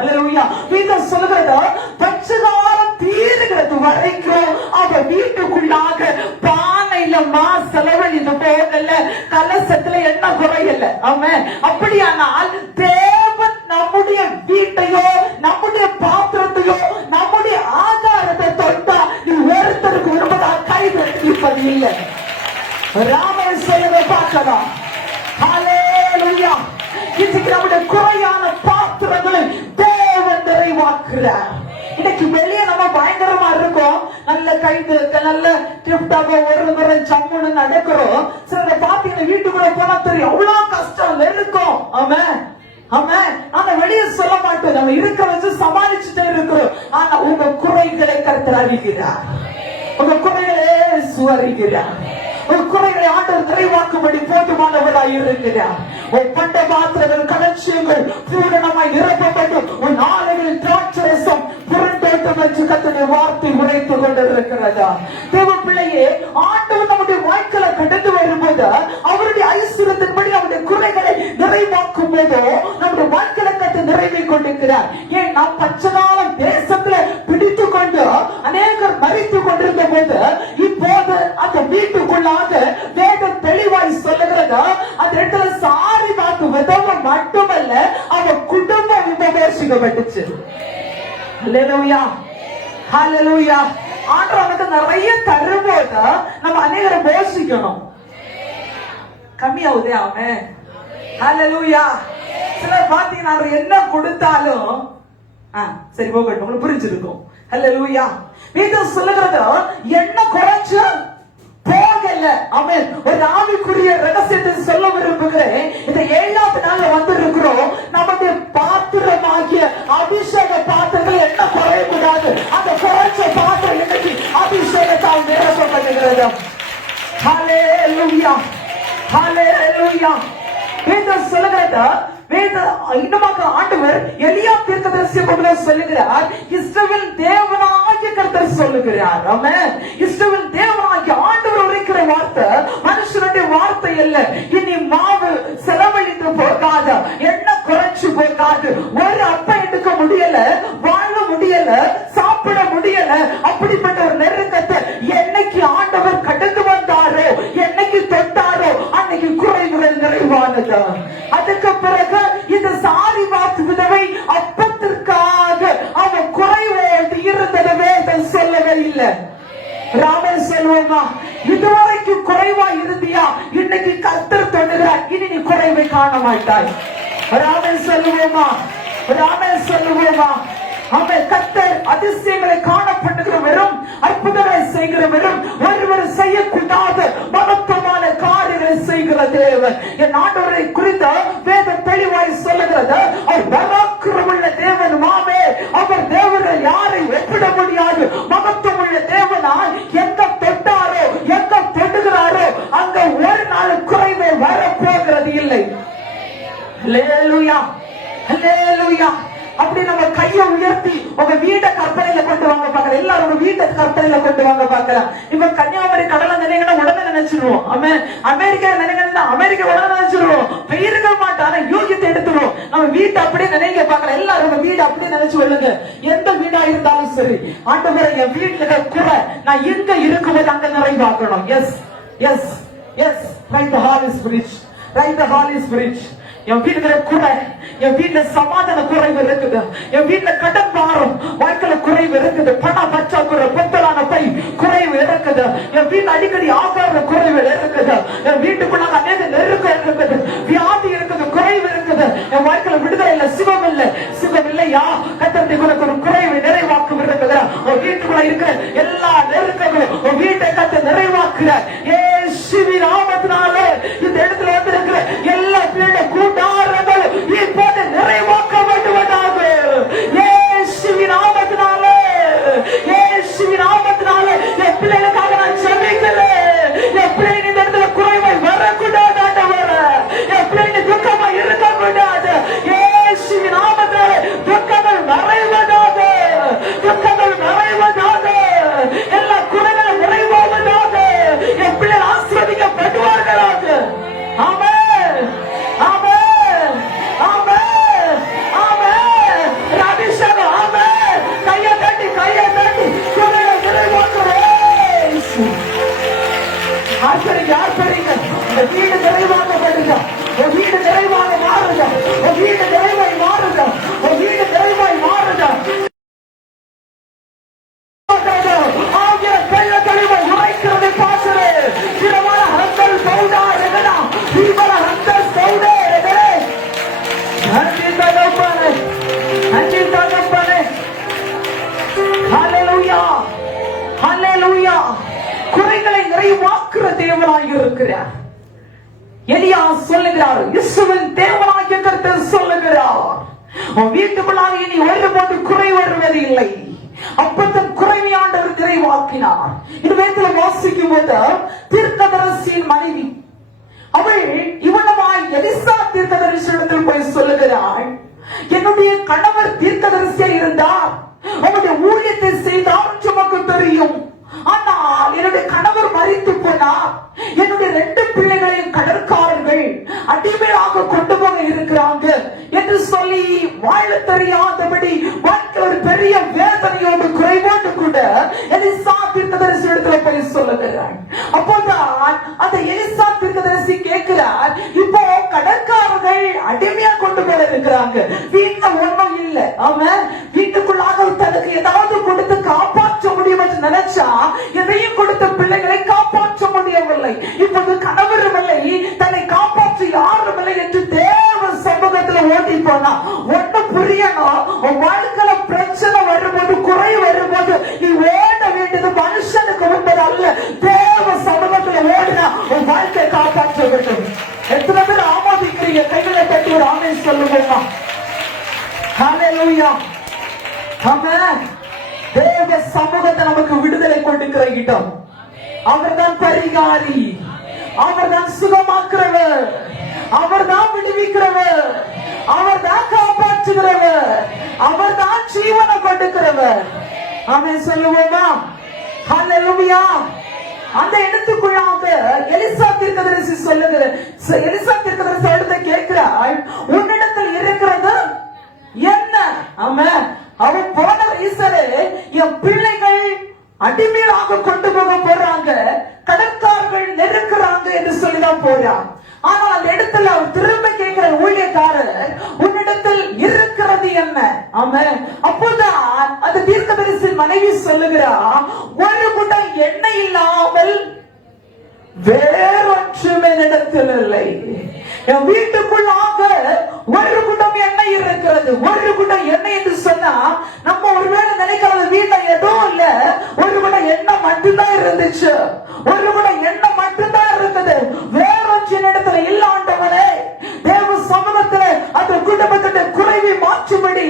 நிறைவாக்குறார். இன்னைக்கு வெளியே நம்ம பயங்கரமா இருக்கோம், நல்ல கைது நல்ல கிஃப்டாக ஒரு முறை சம்முன்னு நடக்கிறோம். சில பாத்தீங்கன்னா வீட்டுக்குள்ள போனா தெரியும் அவ்வளவு கஷ்டம் இருக்கும். ஆமென் ஆமென். ஆனா வெளியே சொல்ல மாட்டோம், நம்ம இருக்க வச்சு சமாளிச்சுட்டே இருக்கிறோம். ஆனா உங்க குறைகளை கர்த்தர் அறிகிறார், உங்க குறைகளே சுவரிக்கிறார், உங்க குறைகளை ஆண்டவர் நிறைவாக்கும்படி போதுமானவராய் இருக்கிறார். உன் பண்ட பாத்திரங்கள் களஞ்சியங்கள் பூரணமாய் நிரப்பப்பட்டு உன் ஆலைகளில் திராட்சரசம் புரண்டோட்டம் என்று கர்த்தருடைய வார்த்தை உரைத்து கொண்டிருக்கிறதா? தேவ பிள்ளையே, ஆண்டவர் நம்முடைய வாழ்க்கையில கடந்து வரும்போது அவருடைய ஐஸ்வர்யத்தின்படி அவருடைய குறைகளை நிறைவாக்கும் போதோ நம்முடைய வாழ்க்கையில கத்து நிறைவை கொண்டிருக்கிறார். ஏன் நாம் பச்சைகாலம் தேசத்துல பிடித்து கொண்டு அநேகர் மறித்து கொண்டிருந்த போது இப்போது அந்த வீட்டுக்குள்ளாக வேதம் தெளிவாய் சொல்லுகிறது, அந்த இடத்துல சாரி வாக்கு விதவை மட்டுமல்ல அவன் குடும்பம் விமர்சிக்கப்பட்டுச்சு. ஹல்லேலூயா ஹல்லேலூயா. ஆண்டவர் நமக்கு நிறைய தரும்போது நம்ம அநேகரை போஷிக்கணும். கம்மியாவுதே அவன். ஹல்லேலூயா. சிலர் பாத்தீங்கன்னா அவர் என்ன கொடுத்தாலும் சரி போகட்டும், உங்களுக்கு புரிஞ்சிருக்கும். ஹல்லேலூயா. வேதம் சொல்லுகிறது என்ன குறைச்சு போகல. ஆமென். ஒரு ஆவிக்குரிய ரகசியத்தை சொல்ல விரும்புகிறேன். இந்த 7ஆவது நாள்ல வந்து இருக்கிறோம். நம்முடைய பாத்திரமாகிய அபிஷேக பாத்திரங்கள் என்ன குறையக்கூடாது. அந்த குறைச்ச பாத்திரம் இன்னைக்கு அபிஷேகத்தால் நிரப்பப்படுகிறது. ஹல்லேலூயா ஹல்லேலூயா. வேதம் சொல்லுகிறது, இன்னுமாக ஆண்டவர் எலியா தீர்க்கதரிசி கொண்டு சொல்லுகிறார், இஸ்ரவேல் தேவனாகிய கர்த்தர் சொல்லுகிறார். ஆமென். இஸ்ரவேல் தேவனாகிய ஆண்டவர் உரைக்கிற வார்த்தை மனுஷனுடைய வார்த்தை அல்ல. இனி மாவு செலவழித்து போகாது, என்ன குறைச்சு போகாது, ஒரு அப்ப எடுக்க முடியல, வாழ முடியல, சாப்பிட முடியல. அப்படிப்பட்ட ஒரு நெருக்கத்தை என்னைக்கு ஆண்டவர் கடந்து வந்தாரோ, என்னைக்கு தொட்டாரோ அன்னைக்கு குறைவுகள் நிறைவானது. அதுக்கு பிறகு இந்த சாரி வாக்கு விதவை அப்பத்திற்காக அவன் குறைவோடு இருந்ததவே சொல்லவே இல்லை. ராமன் சொல்லுவோமா, இதுவரைக்கும் குறைவா இருந்தியா, இன்னைக்கு கர்த்தர் தொடுகிறார், இனி நீ குறைவை காண மாட்டாய். ராமன் சொல்லுவோமா, ராமன் சொல்லுவோமா. அவன் கர்த்தர் அதிசயங்களை காணப்படுகிறவரும் அற்புதங்களை செய்கிறவரும் ஒருவர் செய்யக்கூடாத மகத்துவமான காரியங்களை செய்கிற தேவன். என் ஆண்டவரை குறித்த வேதம் தெளிவாய் சொல்லுகிறது, அவர் பராக்கிரமுள்ள தேவன் மாமே. அவர் தேவர்கள் யாரை ஒப்பிட முடியாது. மகத்துவமுள்ள தேவனால் எங்க தொட்டாரோ, எங்க தொடுகிறாரோ அங்க ஒரு நாள் குறைவே வரப்போகிறது இல்லை. ஹல்லேலூயா ஹல்லேலூயா. அப்படி நம்ம கையை உயர்த்தி உங்க வீட்டை கற்பனையில கொண்டு வாங்க பாக்கலாம். எல்லாரும் வீட்டை கற்பனையில கொண்டு வாங்க பாக்கலாம். இப்ப கன்னியாகுமரி கடலை நினைங்கன்னா உடனே நினைச்சிருவோம். அமெரிக்கா நினைங்கன்னா அமெரிக்கா உடனே நினைச்சிருவோம். பெயருக்க மாட்டான யோகியத்தை எடுத்துருவோம். நம்ம வீட்டை அப்படியே நினைக்க பாக்கலாம். எல்லாரும் நம்ம வீடு அப்படியே நினைச்சு சொல்லுங்க. எந்த வீடா இருந்தாலும் சரி, ஆண்டவரே என் வீட்டுல கூட நான் எங்க இருக்கும்போது அங்க நிறைவாக்கணும். Yes yes yes. Right the Holy Spirit, right the Holy Spirit. என் வீட்டுல குறை, என் வீட்டுல சமாதான குறைவு இருக்குது, என் வீட்டுல கடன் பாரம் வாழ்க்கையில குறைவு இருக்குது, பண பற்றாக்குறை, பொத்தலான பை குறைவு இருக்குது, என் வீட்டுல அடிக்கடி ஆகார குறைவு இருக்குது, என் வீட்டுக்குள்ள அநேக நெருக்கம் இருக்குது, வியாதி இருக்குது, குறைவு இருக்குது, என் வாழ்க்கையில விடுதலை இல்ல, சுகம் இல்ல. சுகம் இல்லையா? கர்த்தர் உனக்கு ஒரு குறைவை நிறைவாக்கும் இருக்குது. உன் வீட்டுக்குள்ள இருக்கிற எல்லா நெருக்கங்களும் உன் வீட்டை கர்த்தர் நிறைவாக்குறார். இயேசுவின் நாமத்தினாலே இந்த இடத்துல வந்து இருக்கிற எல்லா பிள்ளைகளுடைய கூட்டாரங்கள் இப்போது நிறைவாக்கப்படுவதாக. இயேசுவின் நாமத்தினாலே, இயேசுவின் நாமத்தினாலே என் பிள்ளைகளுக்காக நான் ஜெபிக்கிறேன். என் பிள்ளைகள் இந்த இடத்துல குறைவை வரக்கூடாது ஆண்டவரே. என் பிள்ளைகள் துக்கமா இருக்கக்கூடாது. இயேசுவின் நாமத்தினாலே துக்கங்கள் மறைவதாக, துக்கங்கள் மறைவதாக, எல்லா குறைகள் நிறைவாவதாக. என் பிள்ளைகள் ஆசீர்வதிக்க ஹalleluya குறைகளை நிறைவாக்குற தேவனாய் இருக்கிறார். எலியா சொல்லுகிறார், இஸ்ரவேல் தேவனாகிய கர்த்தர் சொல்லுகிறார், உன் வீட்டுக்குள்ளாக இனி ஒருபோது குறை வருவது இல்லை. அப்பத்தன் குறைவை ஆண்டவர் நிறைவாக்கினார். இந்த வேதத்துல வாசிக்கும் போது தீர்க்கதரிசியின் மனைவி அவள் இவனமாய் எலிசா தீர்க்கதரிசியிடத்தில் போய் சொல்லுகிறாள், என்னுடைய கணவர் தீர்க்கதரிசியா இருந்தார், அவருடைய ஊழியத்தை செய்தார் உமக்கு தெரியும். ஆனால் என்னுடைய கணவர் மரித்து போனார், என்னுடைய 2 பிள்ளைகளையும் கடற்காரர்கள் அடிமையாக கொண்டு போக இருக்கிறாங்க என்று சொல்லி வாழ தெரியாதபடி வாழ்க்கை ஒரு பெரிய வேதனையோடு குறைவோடு கூட எலிசா தீர்க்கதரிசி இடத்துல போய் சொல்லுகிறார். அப்போதான் அந்த எலிசா தீர்க்கதரிசி கேட்கிறார், இப்போ கடற்காரர்கள் அடிமையா கொண்டு போக இருக்கிறாங்க, வீட்டுல ஒண்ணும் இல்லை, அவன் வீட்டுக்குள்ளாக தனக்கு ஏதாவது கொடுத்து காப்பாற்ற முடியும் என்று நினைச்சா எதையும் கொடுத்த பிள்ளைகளை காப்பாற்ற முடியவில்லை. இப்போது கணவரும் இல்லை, தன்னை காப்பாற்ற யாரும் இல்லை என்று தேவ சமூகத்துல ஓட்டி போனா ஒண்ணு புரியணும். வாழ்க்கையில பிரச்சனை வரும்போது குறை வரும்போது நீ ஓட வேண்டியது மனுஷனுக்கு முன்பது அல்ல, தேவ சமூகத்துல ஓடினா உன் வாழ்க்கையை காப்பாற்ற வேண்டும். எத்தனை பேர் ஆமோதிக்கிறீங்க? கைகளை தட்டி ஒரு ஆமென் சொல்லுங்க. ஹalleluya ஆமென். தேவ சமூகத்தை நமக்கு விடுதலை கொடுக்கிற இடம். அவர்தான் பரிகாரி, அவர்தான் சுகமாக்குறவர், அவர்தான் விடுவிக்கிறவர், அவர்தான் காப்பாற்றுகிறவர், அவர்தான் ஜீவனை கொடுக்கிறவர். ஆமென் சொல்லுவோமா? ஹalleluya. அந்த இடத்துக்குள்ளாக எலிசா தீர்க்கதரிசி சொல்லுகிறார், எலிசா தீர்க்கதரிசி அடுத்து கேட்கிறாள், உன்னிடத்தில் இருக்கிறது என்ன? ஆமென். அவன் போன ஈசரே, என் பிள்ளைகள் அடிமையாக கொண்டு போக போறாங்க, கடற்காரர்கள் நெருக்கிறாங்க என்று சொல்லிதான் போறான். ஆனால் அந்த இடத்துல அவர் திரும்ப கேட்கிற ஊழியக்காரர், உன்னிடத்தில் இருக்கிறது என்ன? ஆமென். அப்போதான் அந்த தீர்க்கதரிசி மனைவி சொல்லுகிறா, ஒரு குடம் எண்ணெய் இல்லாமல் வேறொன்றுமே இடத்தில் இல்லை. என் வீட்டுக்குள்ளாக ஒரு குடம் எண்ணெய் இருக்கிறது. ஒரு குடம் எண்ணெய் என்று சொன்னா நம்ம ஒருவேளை நினைக்கிறது வீட்டுல எதுவும் இல்ல, ஒரு குடம் எண்ணெய் மட்டும்தான் இருந்துச்சு, ஒரு குடம் எண்ணெய் மட்டும்தான் இருக்குது, வேறொன்று இடத்துல இல்ல. ஆண்டவனே, தேவ சமூகத்துல அந்த குடும்பத்திட்ட குறைவை மாற்றும்படி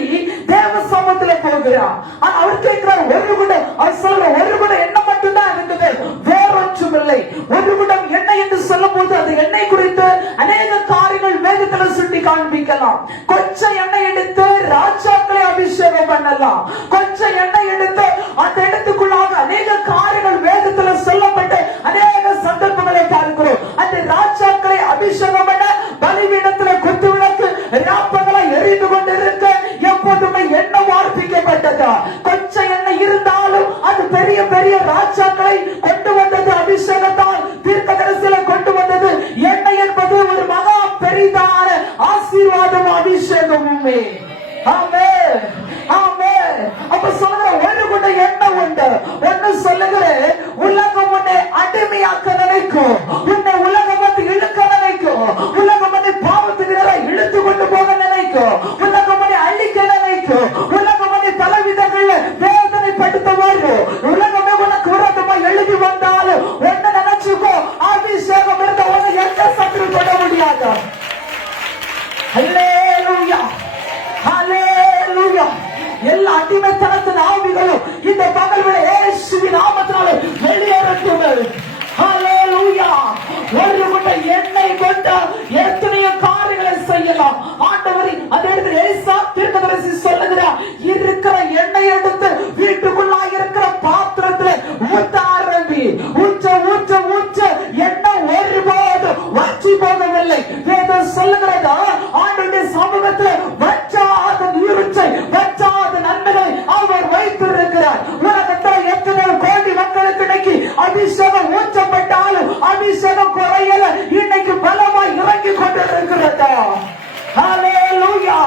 தேவ சமூகத்துல போகிறார். ஆனா அவர் கேட்கிறார், ஒரு குடம், அவர் சொல்ற ஒரு குடம் எண்ணெய் மட்டும்தான் இருக்குது, வேறொன்றும் இல்லை. ஒரு குடம் எண்ணெய் என்று சொல்லும் போது அந்த எண்ணெய் குறித்து அநேக காரியங்கள் வேதத்துல சுட்டி காண்பிக்கலாம். கொஞ்சம் எண்ணெய் எடுத்து ராஜாக்களை அபிஷேகம் பண்ணலாம், கொஞ்சம் எண்ணெய் எடுத்து அந்த இடத்துக்குள்ளாக அநேக காரியங்கள் வேதத்துல சொல்லப்பட்டு அநேக சந்தர்ப்பங்களை பார்க்கிறோம். அந்த ராஜாக்களை அபிஷேகம் பண்ண பலிபீடத்துல குத்து விளக்கு ராப்பங்களை எரிந்து கொண்டு இருக்க எப்போதுமே எண்ணெய் வார்ப்பிக்கப்பட்டதா. கொஞ்சம் எண்ணெய் இருந்தாலும் அது பெரிய பெரிய ராஜாக்களை கொண்டு வந்தது, அபிஷேகத்தால் தீர்க்கதரிசிகளை கொண்டு வந்தது. எண்ணெய் என்பது ஒரு மகா பெரிதான ஆசீர்வாதம், அபிஷேகமுமே. ஆமென், ஆமென். அப்ப சொல்ற ஒரு குடம் எண்ணெய் உண்டு. ஒன்னு சொல்லுகிறேன், உலகம் உன்னை அடிமையாக்க நினைக்கும், உன்னை உலகம் வந்து இழுக்க நினைக்கும், உலகம் வந்து பாவத்துக்கு இழுத்து கொண்டு போக நினைக்கும், உலகம் வந்து அழிக்க நினைக்கும், உலகம் வந்து பல விதங்கள்ல வேதனைப்படுத்த வரும். உலகமே உனக்கு விரோதமா எழுதி வந்தாலும் என்ன நினைச்சுக்கோ, அபிஷேகம் இருந்த உனக்கு எந்த சத்துரு தொட முடியாது. ஹல்லேலூயா, ஹல்லேலூயா. எல்லா அடிமைத்தனத்தின் ஆவிகளும் இந்த பகல்களை இயேசுவின் நாமத்தினால வெளியேறட்டும். ஹல்லேலூயா. ஒரு குடம் எண்ணெய் கொண்ட எத்தனையோ காரியங்களை செய்யலாம். ஆண்டவரே, அதே இடத்துல எலிசா தீர்க்கதரிசி சொல்லுகிறார், இருக்கிற எண்ணெய் எடுத்து வீட்டுக்குள்ளாக இருக்கிற பாத்திரத்துல ஊத்த ஆரம்பி. ஊற்ற ஊற்ற ஊற்ற எண்ணெய் ஒருபோது வற்றி போகவில்லை. வேதம் சொல்லுகிறதா, ஆண்டவருடைய சமூகத்துல வற்றாத நீருற்றை, வற்றாத நன்மைகளை அவர் வைத்திருக்கிறார். உலகத்தில் எத்தனை கோடி மக்களுக்கு இன்னைக்கு அபிஷேகம் ஊற்றப்பட்டாலும் அபிஷேகம் குறையல, இன்னைக்கு பலமாய் இறங்கி கொண்டிருக்கிறதா. ஹல்லேலூயா.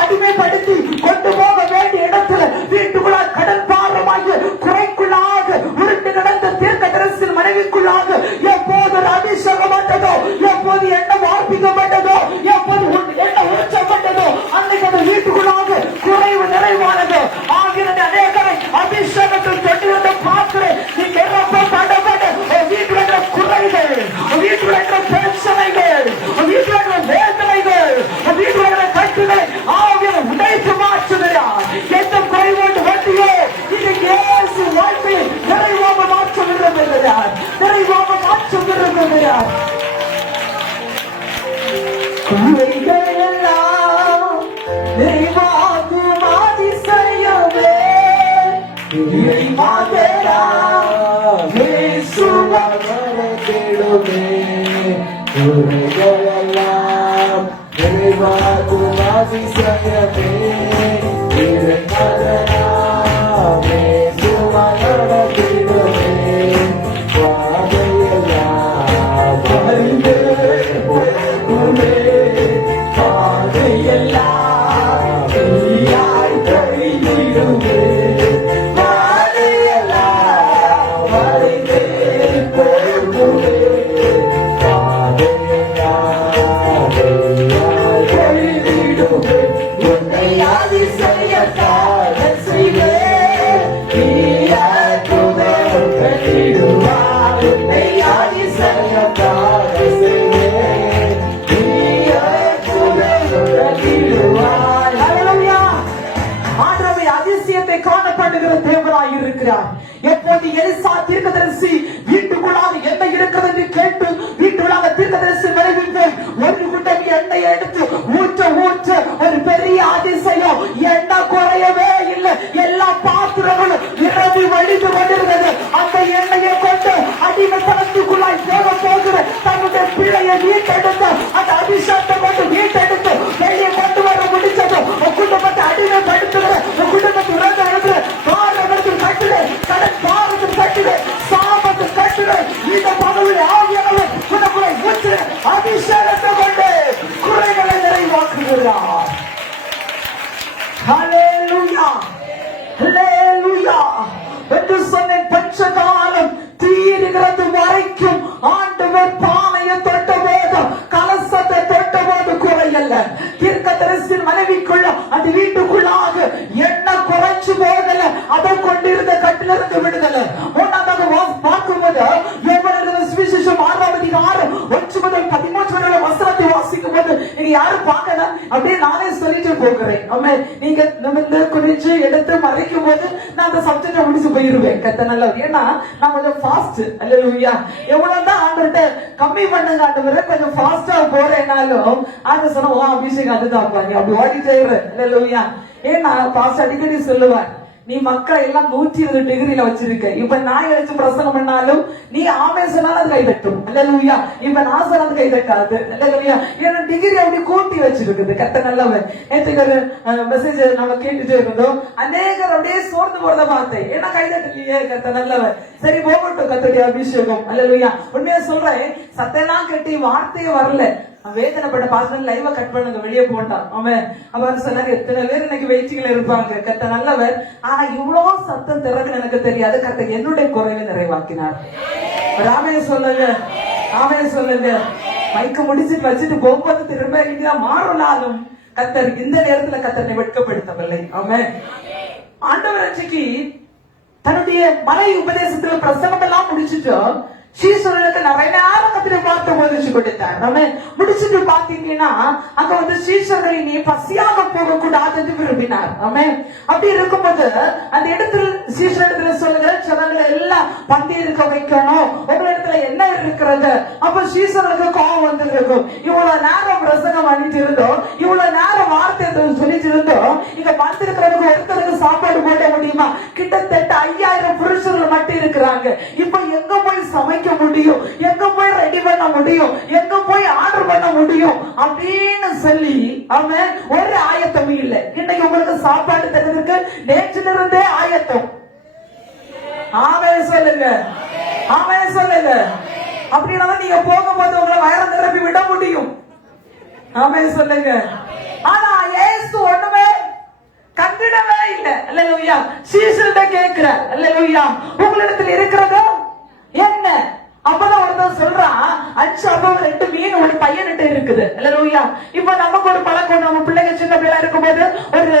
அடிமைப்படுத்தி கொண்டு போக வேண்டிய இடத்துல வீட்டுக்குள்ள கடல் பாரமாக குறைக்குள்ளாக உருட்டு நடந்த தீர்க்கதரிசி மனைவிக்குள்ளாக எப்போது அபிஷேகப்பட்டதோ, எப்போது எண்ணெய் வார்ப்பிக்கப்பட்டதோ, எப்போது எண்ணெய் ஊற்றப்பட்டதோ, அன்னைக்கு அந்த வீட்டுக்குள்ளாக குறைவு நிறைவானது. ஆகிய அநேகரை அபிஷேகத்தில் தொட்டு வந்து பார்க்கிறேன். குறைகளெல்லாம் நிறைவாகும் அதிசயமே இறைமகனாமே சுமநடத்திடுமே பாதையெல்லாம் அறிந்து போகுமே பாதையெல்லாம் வெளியாய் கழிந்திடுமே பாதையெல்லாம் அறிந்து போகுமே தேவனாய் இருக்கிறார். எப்போது எலிசா தீர்க்கதரிசி வீட்டுக்குள்ளாக என்ன இருக்கிறது என்று கேட்டு வீட்டுக்குள்ளாக தீர்க்கதரிசி விளைவிட்டு ஒரு குட்டம் எண்ணெய் எடுத்து ஊற்ற ஊற்ற ஒரு பெரிய அதிசயம், எண்ணெய் குறையவே இல்லை. எல்லா பாத்திரங்களும் நிரம்பி வழிந்து கொண்டிருந்தது. அந்த எண்ணெயை கொண்டு அடிமைத்தனத்துக்குள்ளாய் போக போகிற தன்னுடைய பிள்ளையை வீட்டெடுத்து அந்த அபிஷேகத்தை கொண்டு வீட்டெடுத்து வெளியே கொண்டு வர முடிச்சது. குடும்பத்தை அடிமைப்படுத்துகிற குடும்பத்தை உறந்து எடுக்கிற கட்டுரை கடன் பாரத்தில் கட்டுரை சாபத்து கட்டுரை இந்த பகவில் ஆகியவை குணக்குறை ஊற்று அபிஷேகத்தை கொண்டு குறைகளை நிறைவாக்குகிறார். ஹல்லேலூயா ஹல்லேலூயா என்று சொன்ன பட்ச காலம் தீருகிறது வரைக்கும் ஆண்டவர் பானையை தொட்ட போது கலசத்தை தொட்ட போது குறையல்ல. தீர்க்கதரிசியின் மனைவிக்குள்ள அந்த வீட்டுக்குள்ளாக என்ன குறைச்சு போகல, அதை கொண்டிருந்த கட்டிலிருந்து விடுதல. ஒன்றாவது பார்க்கும்போது சுவிசேஷம் 6ஆம் அதிகாரம் 1 முதல் 13 வரை வசனத்தை வாசிக்கும் போது நீங்க யாரும் பார்க்கல, அப்படியே நானே சொல்லிட்டு போகிறேன். நீங்க நிமிர்ந்து குறிச்சு எடுத்து மறைக்கும் போது நான் அந்த சப்ஜெக்ட முடிச்சு போயிருவேன். கத்த நல்ல, ஏன்னா நான் கொஞ்சம் ஃபாஸ்ட். அல்லேலூயா. எவ்வளவுதான் ஆண்டவர்கிட்ட கம்மி பண்ணுங்க ஆண்டவரே, கொஞ்சம் ஃபாஸ்டா போறேனாலும் ஆண்டு சொன்ன அபிஷேகம் அதுதான் பாருங்க, அப்படி ஓடிட்டே இரு. அல்லேலூயா. ஏன்னா பாஸ்ட் அடிக்கடி சொல்லுவார், நீ மக்கள் எல்லாம் 120 டிகிரில வச்சிருக்க. இப்ப நான் எழுச்சு பிரசங்கம் பண்ணாலும் நீ ஆமே சொன்னாலும் அது கைதட்டும். அல்லேலூயா. இப்ப நான் சொன்னது கைதட்டாது. அல்லேலூயா. ஏன்னா டிகிரி அப்படி கூட்டி வச்சிருக்குது. கத்த நல்லவன். நேற்றுக்கு ஒரு மெசேஜ் நம்ம கேட்டுட்டே இருந்தோம். அநேகர் அப்படியே சோர்ந்து போறத பார்த்தேன். ஏன்னா கைதட்டலையே. கத்த நல்லவன். சரி போகட்டும் கத்துடைய அபிஷேகம். அல்லேலூயா. உண்மையா சொல்றேன், சத்தெல்லாம் கட்டி வார்த்தையே வரல. வேதனைப்பட்ட பாசனம் லைவா கட் பண்ணுங்க, வெளியே போட்டான். அவன் அவர் சொன்னாங்க, எத்தனை பேர் இன்னைக்கு வெயிட்டிங்ல இருப்பாங்க. கத்த நல்லவர். ஆனா இவ்வளவு சத்தம் திறக்குன்னு எனக்கு தெரியாது. கத்த என்னுடைய குறைவை நிறைவாக்கினார். ராமே சொல்லுங்க, ராமே சொல்லுங்க. மைக்க முடிச்சுட்டு வச்சுட்டு போகும்போது திரும்ப மாறினாலும் கத்தர் இந்த நேரத்துல கத்தனை வெட்கப்படுத்தவில்லை. அவன் ஆண்டவர் அன்றைக்கு தன்னுடைய மலை உபதேசத்துல பிரசங்கம் எல்லாம் முடிச்சுட்டோம். ஸ்ரீசர்களுக்கு நிறைய நேரம் கத்திர பார்த்து போதிச்சு கொடுத்தார். நம்ம முடிச்சுட்டு பாத்தீங்கன்னா அங்க வந்து ஸ்ரீசர்களை நீ பசியாக போக கூடாது விரும்பினார். அப்படி இருக்கும்போது அந்த இடத்துல ஸ்ரீசரிடத்துல சொல்லுகிற ஜனங்களை எல்லாம் பந்தி இருக்க வைக்கணும், உங்க இடத்துல என்ன இருக்கிறது. அப்ப ஸ்ரீசர்களுக்கு கோபம் வந்து இருக்கும். இவ்வளவு நேரம் பிரசங்கம் பண்ணிட்டு இருந்தோம், இவ்வளவு நேரம் வார்த்தை சொல்லிட்டு இருந்தோம், இங்க வந்திருக்கிறவங்க ஒருத்தருக்கு சாப்பாடு போட முடியுமா? கிட்டத்தட்ட 5000 புருஷர்கள் மட்டும் இருக்கிறாங்க. இப்ப எங்க போய் சமைக்க முடியும், எங்க போய் ரெடி பண்ண முடியும், எங்க போய் ஆர்டர் பண்ண முடியும் அப்படின்னு சொல்லி அவன் ஒரு ஆயத்தம் இல்லை. இன்னைக்கு உங்களுக்கு சாப்பாடு தருவதற்கு நேற்றில இருந்தே ஆயத்தம். ஆமென் சொல்லுங்க, ஆமென் சொல்லுங்க. அப்படின்னா நீங்க போகும்போது உங்களை வயிறு நிரப்பி விட முடியும். ஆமென் சொல்லுங்க. ஆனா இயேசு ஒண்ணுமே கண்டிடவே இல்லை. அல்லேலூயா. சீசல்ட கேக்குற, அல்லேலூயா, உங்களிடத்தில் இருக்கிறதோ என்ன? அப்பதான் ஒருத்தன் சொல்றான், 5 அப்பம் 2 மீன் ஒரு பையன்கிட்ட இருக்குது. அல்லேலூயா. இப்ப நமக்கு ஒரு பழக்கம், நம்ம பிள்ளைங்க சின்ன பிள்ளையா இருக்கும்போது ஒரு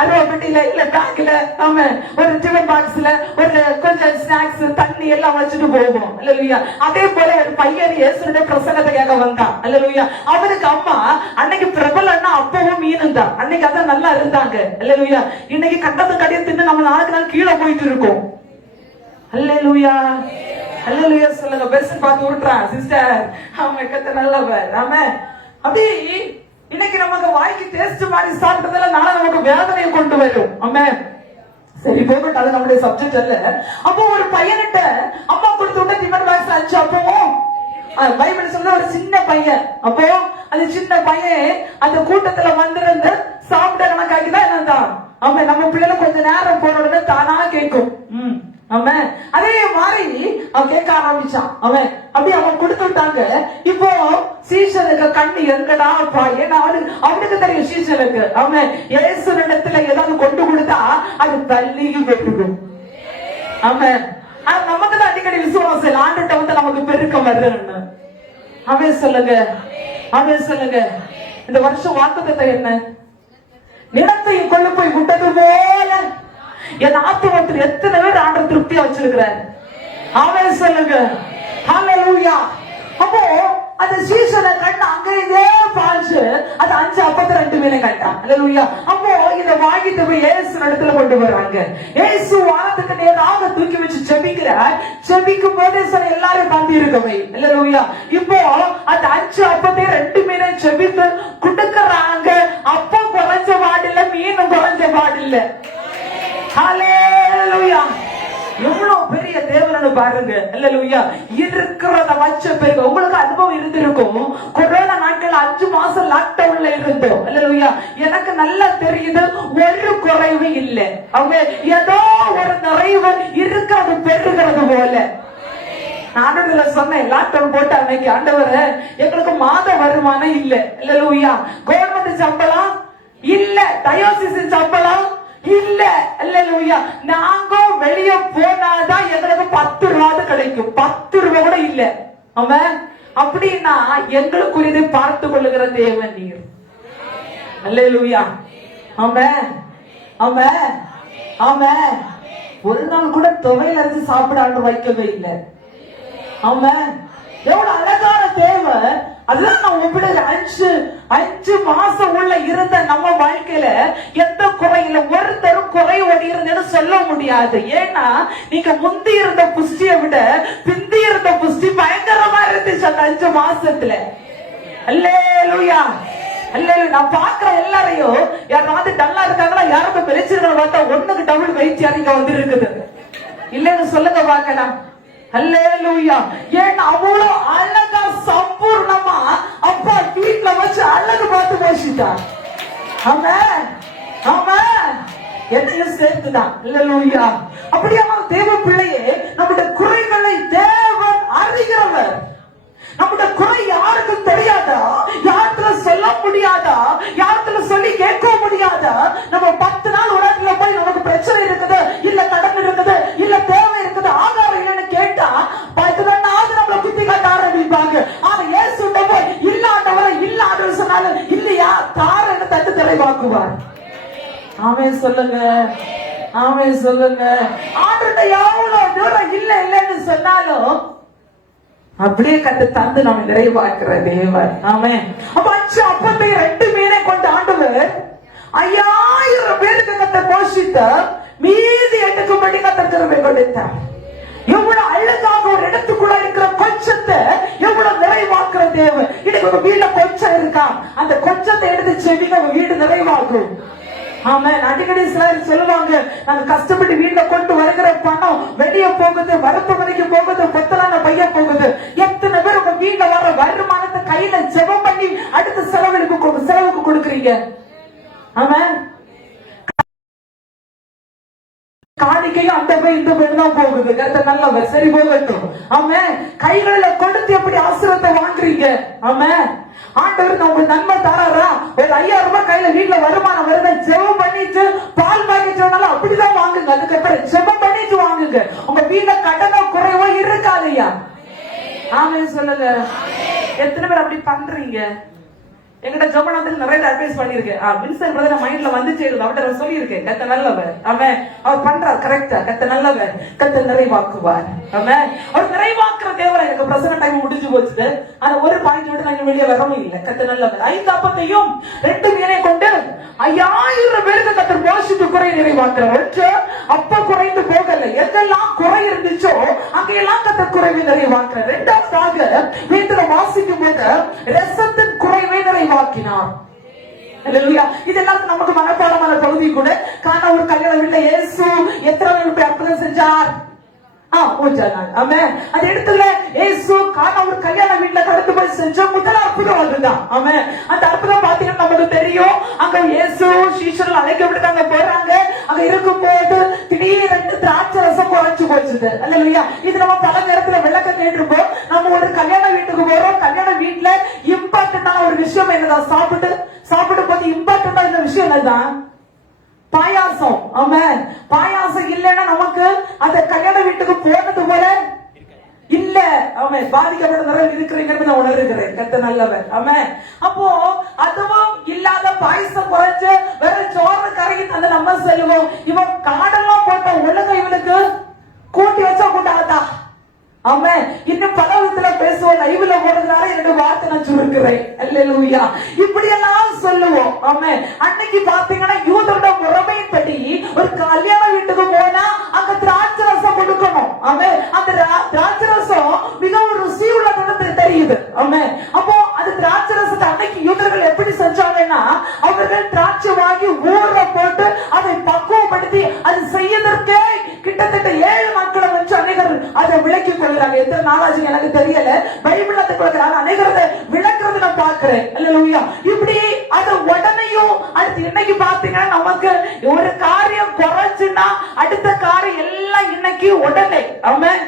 அருவா பெட்டியில இல்ல பேக்ல நாம ஒரு டிஃபன் பாக்ஸ்ல ஒரு கொஞ்சம் ஸ்நாக்ஸ் தண்ணி எல்லாம் வச்சுட்டு போவோம். அல்லேலூயா. அதே போல ஒரு பையன் இயேசுடைய பிரசங்கத்தை கேட்க வந்தான். அல்லேலூயா. அவனுக்கு அம்மா அன்னைக்கு பிரபலன்னா அப்பவும் மீனும் தான். அன்னைக்கு அதான் நல்லா இருந்தாங்க. அல்லேலூயா. இன்னைக்கு கண்டது கடையை தின்னு நம்ம நாளுக்கு நாள் கீழே போயிட்டு இருக்கோம். அல்லேலூயா. அல்லேலூயா சொல்லுங்க. பெருசு பார்த்து விட்டுறான் சிஸ்டர். அவன் கத்த நல்லவர். ஆமென். அப்படி இன்னைக்கு நமக்கு வாய்க்கு டேஸ்ட் மாதிரி சாப்பிட்டதால நாளை நமக்கு வேதனையை கொண்டு வரும். ஆமென். சரி போகட்டும், அது நம்முடைய சப்ஜெக்ட் அல்ல. அப்போ ஒரு பையன்கிட்ட அம்மா கொடுத்து விட்ட டிஃபன் பாக்ஸ் ஆச்சு. அப்போ பைபிள் சொல்ற ஒரு சின்ன பையன், அப்போ அந்த சின்ன பையன் அந்த கூட்டத்துல வந்திருந்து சாப்பிட்ட கணக்காக்கிதான் என்னதான் அவன் நம்ம பிள்ளைல கொஞ்ச நேரம் போன உடனே தானா கேட்கும். அவன் அதே மாதிரி அவன் கேட்க ஆரம்பிச்சான். அவன் அப்படி அவன் கொடுத்து விட்டாங்க. இப்போ சீசனுக்கு கண்ணு எங்கடா அப்பா, ஏன்னா அவனுக்கு தெரியும் சீசனுக்கு அவன் இயேசு இடத்துல ஏதாவது கொண்டு கொடுத்தா அது தள்ளி வெட்டுடும். அவன் நமக்கு தான் அடிக்கடி விசுவாசம் ஆண்டுட்ட வந்து நமக்கு பெருக்கம் வருதுன்னு. அவன் சொல்லுங்க, அவன் சொல்லுங்க, இந்த வருஷம் வாக்குத்தத்தம் என்ன? நிலத்தையும் கொண்டு போய் விட்டது போல என் ஆத்துமத்தில் எத்தனை பேர் ஆண்டு திருப்தியா வச்சிருக்கிறார். அவன் சொல்லுங்க ஹல்லேலூயா. அப்போ அந்த சீசனை கண்டு அங்கே பாய்ச்சு அது 5 அப்பத்தை 2 மீனை கண்டான். ஹல்லேலூயா. அப்போ இதை வாங்கிட்டு போய் இயேசு இடத்துல கொண்டு வர்றாங்க. இயேசு வானத்துக்கு நேராக தூக்கி வச்சு ஜெபிக்கிறார். ஜெபிக்கும் போதே சார் எல்லாரும் பந்தி இருக்கவே. ஹல்லேலூயா. இப்போ அந்த 5 அப்பத்தை 2 மீனை ஜெபித்து கொடுக்கறாங்க. அப்போ குறைஞ்ச பாடில்ல, மீனும் குறைஞ்ச பாடில்ல. ஹல்லேலூயா. எவ்வளவு பெரிய தேவனு பாருங்க. ஹல்லேலூயா. இருக்கிறத வச்ச பேருக்கு உங்களுக்கு அனுபவம் இருந்திருக்கும். கொரோனா நாட்கள் 5 மாசம் லாக்டவுன்ல இருந்தோம். ஹல்லேலூயா. எனக்கு நல்லா தெரியுது, ஒரு குறைவு இல்லை. அவங்க ஏதோ ஒரு நிறைவு இருக்கிறது பெருகிறது போல. நானும் சொன்னேன், லாக்டவுன் போட்டு அன்னைக்கு ஆண்டவர் எங்களுக்கு மாத வருமானம் இல்ல. ஹல்லேலூயா. கவர்மெண்ட் சம்பளம் இல்ல, டயோசிஸ் சம்பளம் இல்ல. ஹல்லேலூயா. நாங்க வெளியே போனாதான் எங்களுக்கு 10 ரூபாய் கிடைக்கும். 10 ரூபாய் கூட இல்ல. அவன் அப்படின்னா எங்களுக்குரியதை பார்த்து கொள்ளுகிற தேவன் நீர். ஹல்லேலூயா. அவன் அவன் அவன் ஒரு நாள் கூட துவையில இருந்து சாப்பிடாண்டு வைக்கவே இல்லை. அவன் எவ்வளவு அழகான தேவன். அதுதான் நான் ஒப்பிடுற 5 மாசம் உள்ள இருந்த நம்ம வாழ்க்கையில எந்த குறையில ஒருத்தரும் குறையோடு இருந்தேன்னு சொல்ல முடியாது. ஏன்னா நீங்க முந்தி இருந்த புஷ்டியை விட பிந்தி இருந்த புஷ்டி பயங்கரமா இருந்துச்சு அந்த 5 மாசத்துல. அல்லேலூயா. அல்லேலூயா. நான் பாக்குற எல்லாரையும் யாராவது டல்லா இருக்காங்களா, யாரும் வெளிச்சிருக்க பார்த்தா 1க்கு டபுள் வெயிட் யாரிங்க வந்து இருக்குது இல்லன்னு சொல்லுங்க பாக்கலாம். அல்லேலூயா. ஏன்னா அவ்வளவு அழகா சம்பூர்ணமா அப்பா வீட்டுல வச்சு அழகு பார்த்து பேசிட்டான். அவன் அவன் என்னையும் சேர்த்துதான். அல்லேலூயா. அப்படியே தேவ பிள்ளையே, நம்முடைய குறைகளை தேவன் அறிகிறவர். நம்முடைய குறை யாருக்கும் தெரியாதா, யாருத்துல சொல்ல முடியாதா, யாருத்துல சொல்லி கேட்க முடியாதா. நம்ம 10 நாள் உலகத்துல போய் நமக்கு பிரச்சனை இருக்குது, இல்ல கடன் இருக்குது, இல்ல தேவை இருக்குது, ஆகாரம் இல்லைன்னு கேட்டா 11வது நம்மள குத்தி காட்ட ஆரம்பிப்பாங்க. ஆனா இயேசு போய் இல்லாதவரை இல்லாதவர் சொன்னாலும் இல்லையா தாரன்னு தட்டு தெளிவாக்குவார். ஆமென் சொல்லுங்க, ஆமென் சொல்லுங்க. ஆண்டவர்ட்ட எவ்வளவு தூரம் இல்ல இல்லன்னு சொன்னாலும் அப்படியே கத்து தந்து நம்ம நிறைவாக்குற தேவன். ஆமென். அப்ப 5 அப்பத்தை 2 மீனை கொண்டு ஆண்டவர் 5000 பேருக்கு கத்த போஷித்த மீதி 8 படி கத்த கிருபை கொடுத்தார். எவ்வளவு அழகாக ஒரு இடத்துக்குள்ள இருக்கிற கொஞ்சத்தை எவ்வளவு நிறைவாக்குற தேவன். இன்னைக்கு உங்க வீட்டுல கொஞ்சம் இருக்கா, அந்த கொஞ்சத்தை எடுத்து செவிங்க உங்க வீடு நிறைவாகும். ஆமென். அடிக்கடி சிலர் சொல்லுவாங்க, நாங்க கஷ்டப்பட்டு வீட்டுல கொண்டு வருகிற பணம் வெளியே போகுது, மருத்துவமனைக்கு போகுது, கொத்தலான பைய போகுது. எத்தனை பேர் உங்க வீட்டுல வர வருமானத்தை கையில ஜெபம் பண்ணி அடுத்த செலவுக்கு கொடுக்குறீங்க? ஆமென். காணிக்கையும் அந்த போய் இந்த போய் தான் போகுது. கர்த்தர் நல்லவர், சரி போகட்டும். ஆமென். கைகளில கொடுத்து எப்படி ஆசீர்வாதத்தை வாங்குறீங்க? ஆமென். ஆண்டவர் உங்க நன்மை தராரா? ஒரு 5000 ரூபாய் கையில வீட்டுல வருமானம் வருது, ஜெபம் பண்ணிட்டு பால் பாக்கெட் அப்படிதான் வாங்குங்க. அதுக்கப்புறம் ஜெபம் பண்ணிட்டு வாங்குங்க. உங்க வீட்டுல கடனோ குறைவோ இருக்காதையா. ஆமென் சொல்லுங்க. எத்தனை பேர் அப்படி பண்றீங்க? எங்கிட்ட ஜெபனத்துக்கு நிறைய அட்வைஸ் பண்ணிருக்கேன். வின்சென்ட் பிரதர் மைண்ட்ல வந்துச்சு, அவர்கிட்ட சொல்லியிருக்கேன். கத்த நல்லவர், அவன் அவர் பண்றார் கரெக்டா. கத்த நல்லவர், கத்த நிறைவாக்குவார். அவன் அவர் நிறைவாக்குற தேவரை. எனக்கு பிரசன்ன டைம் முடிஞ்சு போச்சு. ஆனா ஒரு பாயிண்ட் விட்டு நான் வெளியே வரவும் இல்லை. கத்த நல்லவர். 5 அப்பத்தையும் 2 மீனை கொண்டு 5000 பேருக்கு கத்தர் போஷித்து குறை நிறைவாக்குறார். அப்ப குறைந்து போகல. எதெல்லாம் குறை இருந்துச்சோ அங்கெல்லாம் கத்தர் குறைவை நிறைவாக்குறார். 2வதாக வீட்டுல வாசிக்கும் போது ரசத்தின் குறைவை நிறைவாக்கினார். அல்லேலூயா. இதெல்லாம் நமக்கு மனப்பாடமான பகுதி கூட. காண ஒரு கல்யாண வீட்டுல இயேசு எத்தனை நாள் போய் அற்புதம் செஞ்சார்? ஆமென். அது இடத்துல இயேசு காண ஒரு கல்யாண வீட்டுல கடந்து போய் செஞ்ச முதல் அற்புதம் அதுதான். ஆமென். அந்த அற்புதம் பாத்தீங்கன்னா நமக்கு தெரியும். அங்க இயேசு சீஷர்கள் அழைக்கப்பட்டு போறாங்க. அங்க இருக்கும்போது திடீரென்று திராட்சை ரசம் குறைஞ்சு போச்சுது. அல்லேலூயா. இது நம்ம பல நேரத்துல விளக்கம் கேட்டிருப்போம். நம்ம ஒரு கல்யாண வீட்டுக்கு போறோம். கல்யாண வீட்டுல இம்பார்ட்டன்டான ஒரு விஷயம் என்னதான்? சாப்பிடும் போது இம்பார்ட்டன்டா இந்த விஷயம் என்னதான்? பாயாசம். ஆமென். பாயாசம் இல்லைன்னா நமக்கு அந்த கல்யாண வீட்டுக்கு போனது போல இல்ல. ஆமென். பாதிக்கப்பட்ட நிலையில் இருக்கிறீங்கன்னு நான் உணர்கிறேன். கர்த்தர் நல்லவர். ஆமென். அப்போ அதுவும் இல்லாத பாயசம் குறைஞ்சு வேற சோறு கரைக்கு அந்த நம்ம செல்வோம். இவன் காடெல்லாம் போட்ட ஒழுங்க இவனுக்கு கூட்டி வச்சா கூட்டாதா? ஆமென். இன்னும் பல விதத்துல பேசுவோம். லைவ்ல போடுறதுனால என்னோட வார்த்தை நான் சுருக்கிறேன். அல்லேலூயா. இப்படி எல்லாம் சொல்லுவோம். ஆமென். அன்னைக்கு பாத்தீங்கன்னா யூதரோட முறைமையின்படி ஒரு கல்யாண வீட்டுக்கு போனா அங்க திராட்சை ரசம் கொடுக்கணும். ஆமென். அந்த திராட்சை ரசம் மிகவும் ருசி உள்ளதுன்னு தெரியுது. ஆமென். அப்போ அது திராட்சை ரசத்தை அன்னைக்கு யூதர்கள் எப்படி செஞ்சாங்கன்னா அவர்கள் திராட்சை வாங்கி ஊற போட்டு அதை பக்குவப்படுத்தி அது செய்யறதற்கே கிட்டத்தட்ட 7 நாட்களை வச்சு அநேகர் அதை விளக்கி கொள்கிறாங்க. எத்தனை நாளாச்சு எனக்கு தெரியல. பைபிள் அதை கொடுக்கிறாங்க. அநேகரதை விளக்குறது நான் பார்க்கிறேன். அல்லேலூயா. இப்படி அது உடனேயும் அடுத்து இன்னைக்கு பாத்தீங்கன்னா நமக்கு ஒரு காரியம் குறைச்சுன்னா அடுத்த காரியம் எல்லாம் இன்னைக்கு உடனே. ஆமென்.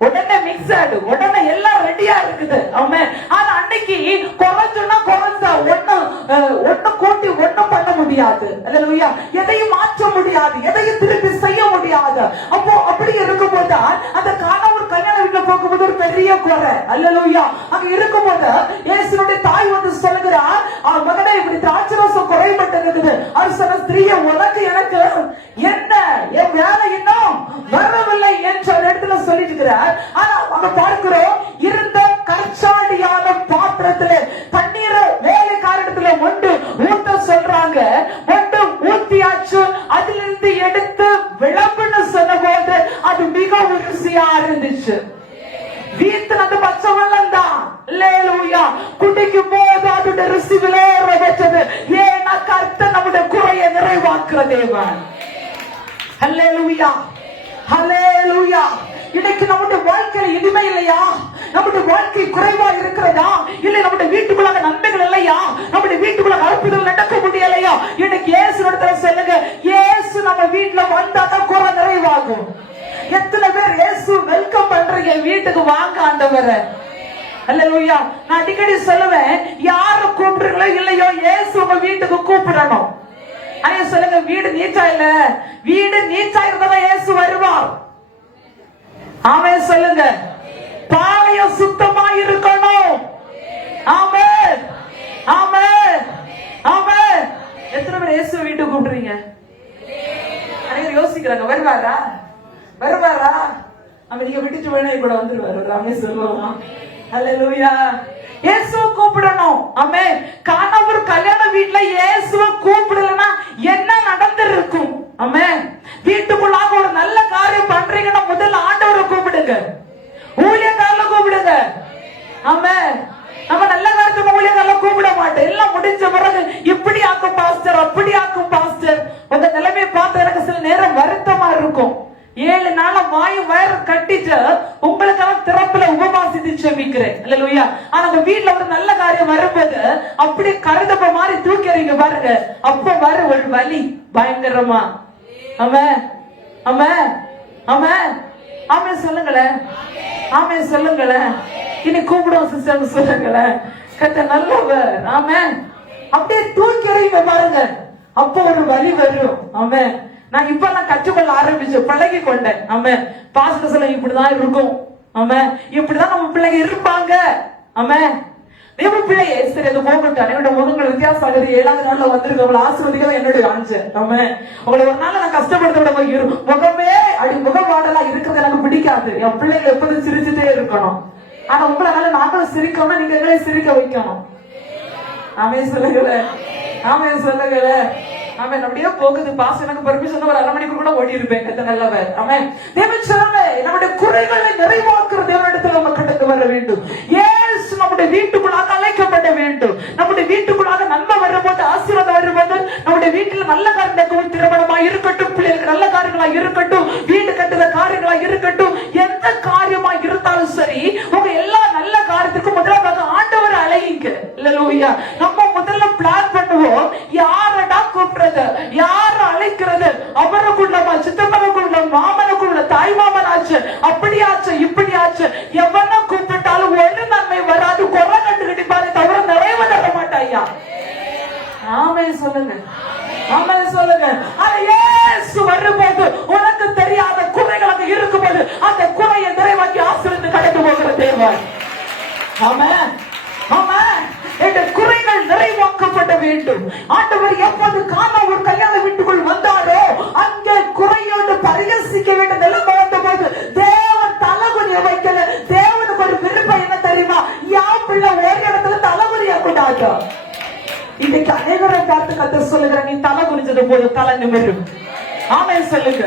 உடனே மிக்ஸ் ஆடு, உடனே எல்லாம் ரெடியா இருக்குது. ஆமென். ஆனா அன்னைக்கு குறைச்சுன்னா குறைஞ்சா ஒண்ணு கூட்டி ஒண்ணும் பண்ண முடியாது. அல்லேலூயா. எதையும் மாற்ற முடியாது, எதையும் திருப்பி செய்ய முடியாது. அப்போ அப்படி இருக்கும்போது அந்த கணவர் கல்யாண வீட்டுல போகும்போது ஒரு பெரிய குறை. அல்லேலூயா. அங்க இருக்கும்போது இயேசுனுடைய தாய் வந்து சொல்லுகிறார், மகனே இப்படி திராட்சை ரசம் குறைபட்டு இருக்குது. அவர் சொன்ன ஸ்திரீயை உனக்கு எனக்கு என்ன, என் வேலை இன்னும் வரவில்லை என்று அந்த இடத்துல சொல்லிட்டு இருக்கிறார். ஆனா அங்க பார்க்கிறோம் இருந்த கற்சாடியான பாத்திரத்துல தண்ணீர் வேலைக்காரத்துல ஒன்று ஊத்த சொல்றாங்க. ஒன்று ஊத்தியாச்சு. அதிலிருந்து எடுத்து விளம்புன்னு சொன்ன போது அது மிகவும் ருசியா இருந்துச்சு. வீட்டுல அந்த பச்சை வெள்ளம் தான். அல்லேலூயா. குடிக்கும் போது அதோட ருசி விளையாட வச்சது. ஏன்னா கர்த்தர் நம்முடைய குறையை நிறைவாக்குற தேவன். அல்லேலூயா. அல்லேலூயா. இன்னைக்கு நம்முடைய வாழ்க்கையில இனிமை இல்லையா? நம்முடைய வாழ்க்கை குறைவா இருக்கிறதா? இல்ல நம்முடைய வீட்டுக்குள்ள நன்மைகள் இல்லையா? நம்முடைய வீட்டுக்குள்ள அற்புதங்கள் நடக்க முடியலையா? இன்னைக்கு இயேசு இடத்துல சொல்லுங்க, இயேசு நம்ம வீட்டுல வந்தாதான் குறை நிறைவாகும். எத்தனை பேர் இயேசு வெல்கம் பண்றீங்க? வீட்டுக்கு வாங்க ஆண்டவரே. அல்லேலூயா. நான் அடிக்கடி சொல்லுவேன், யாரு கூப்பிடுறீங்களோ இல்லையோ இயேசு உங்க வீட்டுக்கு கூப்பிடணும். அதே சொல்லுங்க, வீடு நீச்சா இல்ல, வீடு நீச்சா இருந்தாதான் இயேசு வருவார். ஆமென் சொல்லுங்க. பாளையம் சுத்தமா இருக்கணும். ஆமென். ஆமென். ஆமென். எத்தனை பேர் இயேசு வீட்டுக்கு கூப்பிடுறீங்க? அனைவரும் யோசிக்கிறாங்க, வருவாரா வருவாரா? அவன் நீங்க விட்டுட்டு வேணா கூட வந்துருவாரு. ஆமென் சொல்லுவாங்க. அல்லேலூயா. இயேசுவை கூப்பிடணும். ஆமென். கணவர் கல்யாண வீட்டுல இயேசுவை கூப்பிடலன்னா என்ன நடந்திருக்கும்? ஆமென். வீட்டுக்குள்ளாக ஒரு நல்ல காரியம் பண்றீங்கன்னா முதல்ல ஆண்டவரை கூப்பிடுங்க, ஊழியக்காரரை கூப்பிடுங்க. ஆமென். நம்ம நல்ல காரியத்துக்கு ஊழியக்காரரை கூப்பிட மாட்டோம். எல்லாம் முடிஞ்ச பிறகு இப்படி ஆக்கும் பாஸ்டர், அப்படி ஆக்கும் பாஸ்டர். உங்க நிலைமையை பார்த்து எனக்கு சில நேரம் வருத்தமா இருக்கும். 7 நாள வாய் வயிறு கட்டிட்டு உங்களுக்காக திறப்புல உபவாசித்து செபிக்கிறேன். அல்லேலூயா. ஆனா உங்க வீட்டுல ஒரு நல்ல காரியம் வரும்போது அப்படி கருதப்ப மாதிரி தூக்கிறீங்க பாருங்க. அப்ப வர ஒரு வலி பயங்கரமா. ஆமென். ஆமென். ஆமென். ஆமென் சொல்லுங்களேன். ஆமென் சொல்லுங்களேன். இனி கூப்பிடுவோம் சிஸ்டர் சொல்லுங்களேன். கர்த்தர் நல்லவர். ஆமென். அப்படியே தூக்கிறீங்க பாருங்க. அப்ப ஒரு வலி வரும். ஆமென். நான் இப்ப நான் கற்றுக்கொள்ள ஆரம்பிச்சேன், பழகி கொண்டேன். ஆமென். பாஸ்டர் சொல்ல இப்படிதான் இருக்கும். ஆமென். இப்படிதான் நம்ம பிள்ளைங்க இருப்பாங்க. ஆமென். தேவ பிள்ளையே சரி அது போகட்டும். என்னோட முகங்கள் வித்தியாசம் ஆகுது. 7வது நாள்ல வந்திருக்க உங்களை ஆசீர்வதிக்க என்னுடைய ஆஞ்சு. ஆமென். உங்களை ஒரு நாள் நான் கஷ்டப்படுத்த முகமே அடி முகவாடலா இருக்கிறது எனக்கு பிடிக்காது. என் பிள்ளைங்க எப்போதும் சிரிச்சுட்டே இருக்கணும். ஆனா உங்களால நாங்களும் சிரிக்கணும், நீங்க எங்களை சிரிக்க வைக்கணும். ஆமென் சொல்லுங்களேன். ஆமென் சொல்லுங்களேன். ஆமென். அப்படியே போகுது. பாஸ் எனக்கு பெர்மிஷன் ஒரு 1/2 மணிக்கு கூட ஓடி இருப்பேன். எத்தனை நல்லவர். ஆமென். தேவன் சொல்லுங்க, நம்முடைய குறைகளை நிறைவாக்குற தேவனிடத்தில் நம்ம கடந்து வர வேண்டும். இயேசு நம்முடைய நம்முடைய வீட்டுக்குள்ளாக அழைக்கப்பட வேண்டும். நம்முடைய வீட்டுக்குள்ளாக நன்மை வரும்போது, ஆசீர்வாதம் வரும்போது, நம்முடைய வீட்டில் நல்ல காரியங்கள், திருமணமா இருக்கட்டும், பிள்ளைகளுக்கு நல்ல காரியங்களா இருக்கட்டும், வீடு கட்டுற காரியங்களா இருக்கட்டும், எந்த காரியமா இருந்தாலும் சரி, உங்க எல்லா நல்ல காரியத்துக்கும் முதலாவது ஆண்டவர் அழையுங்க. அல்லேலூயா. நம்ம முதல்ல பிளான் பண்ணுவோம், யாரடா கூப்பிடுறது, யார அழைக்கிறது, அவருக்குள்ளமா, சித்தப்பனுக்குள்ள, மாமனுக்குள்ள, தாய் மாமனாச்சு, அப்படியாச்சு இப்படியாச்சு, எவன கூப்பிட்டாலும் ஒரு நன்மை வராது, குறை கண்டுகிட்டு தவிர நிறைவு தர மாட்டாயா. ஆமே சொல்லுங்க, ஆமே சொல்லுங்க. இயேசு வரும்போது உனக்கு தெரியாத குறைகள் அங்க இருக்கும்போது அந்த குறையை நிறைவாக்கி ஆசீர்வதித்து கடந்து போகிற தேவன். ஆமென், ஆமென். இந்த குறைகள் நிறைவாக்கப்பட வேண்டும். ஆண்டவர் எப்போது கானா ஒரு கல்யாண வீட்டுக்குள் வந்தாரோ அங்கே குறையோடு பரிகசிக்க வேண்டிய நிலைமை வந்தபோது தேவன் தலகுனிய வைக்கல. தேவனுக்கு ஒரு விருப்பம் என்ன தெரியுமா? யான் பிள்ளை ஒரு இடத்துல தலகுனிய கூடாது. இன்னைக்கு அனைவரை பார்த்து கத்த சொல்லுகிற, நீ தலை குனிஞ்சது போது தலை நிமிரும். ஆமென் சொல்லுங்க.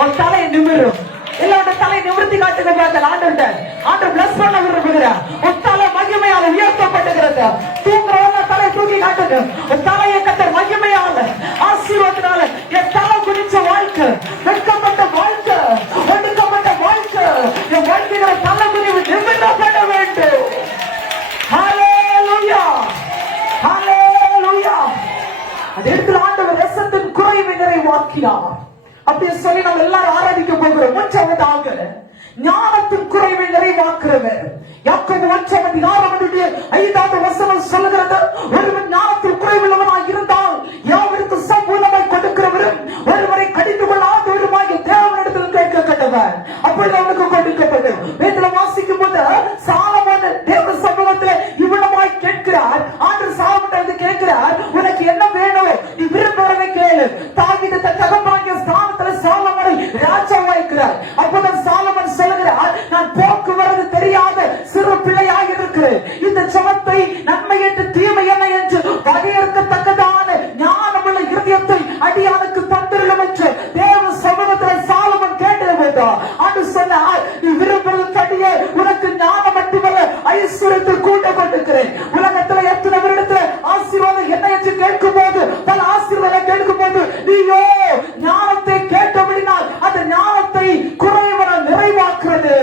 ஒரு தலை நிமிரும். இல்ல தலை நிமிர்த்தி காட்டுங்க பார்க்க. ஆண்டவர் பிளஸ் பண்ண விரும்புகிறார். ஒரு தலை மகிமையால உயர்த்தப்பட்டுகிறது. தூங்குறவங்க தலை தூக்கி காட்டுங்க. ஒரு தலையை கட்ட மகிமையால ஆசீர்வாதத்தினால என் தலை குனிச்ச வாழ்க்கை, வெட்கப்பட்ட வாழ்க்கை, ஒடுக்கப்பட்ட வாழ்க்கை, என் வாழ்க்கையில தலை குனிவு நிமிர்த்தப்பட வேண்டும். ஹல்லேலூயா, ஹல்லேலூயா. அதே இடத்துல ஆண்டவர் ரசத்தின் குறைவை நிறைவாக்கினார். அப்படி சொல்லி நம்ம எல்லாரும் ஆராதிக்க போகிறோம். மூன்றாவதாக ஞானத்தின் குறைவை நிறைவாக்குறவர். யாக்கோபு 1:6 சொல்லுகிறது, ஒருவன் ஞானத்தில் குறைவுள்ளவனாய் இருந்தால் யாவருக்கும் சம்பூர்ணமாய் கொடுக்கிறவரும் ஒருவரை கடிந்து கொள்ளாதவருமாய் தேவனிடத்தில் கேட்க கடவர், அப்பொழுது அவனுக்கு கொடுக்கப்படும். வேதத்துல வாசிக்கும் போது சாலமோன் தேவ சமூகத்தில் இவ்வளவாய் கேட்கிறார். ஆண்டவர் சாலமோன் கேட்கிறார், உனக்கு என்ன வேணும், நீ விரும்புவதை கேளு. தாவீது தகப்பனாகிய ஸ்தானத்துல சாலமோனை ராஜாவாய்க்கிறார். அப்போதான் சாலமோன் சொல்லுகிறார், நான் போக்குவரத்து தெரியாத சிறு பிள்ளையாக இருக்கிறேன். இந்த ஜெபத்தை நன்மை என்று தீமை என்ன என்று வகையறுக்கத்தக்கதான ஞானமுள்ள இருதயத்தை அடியானுக்கு தந்திரலும் என்று தேவ சமூகத்தில் சாலமோன் கேட்டது போதா ஆண்டு சொன்னார், நீ விரும்புவதற்கடியே உனக்கு ஞானம் மட்டுமல்ல ஐஸ்வர்யத்தை கூட்ட கொண்டிருக்கிறேன். உலகத்துல எத்தனை வருடத்துல ஆசீர்வாதம் என்ன என்று கேட்கும் போது, பல ஆசீர்வாதம் கேட்கும் போது நீயோ ஞானத்தை கேட்டபடினால் அந்த ஞானத்தை குறைவர நிறைவாக்குறது.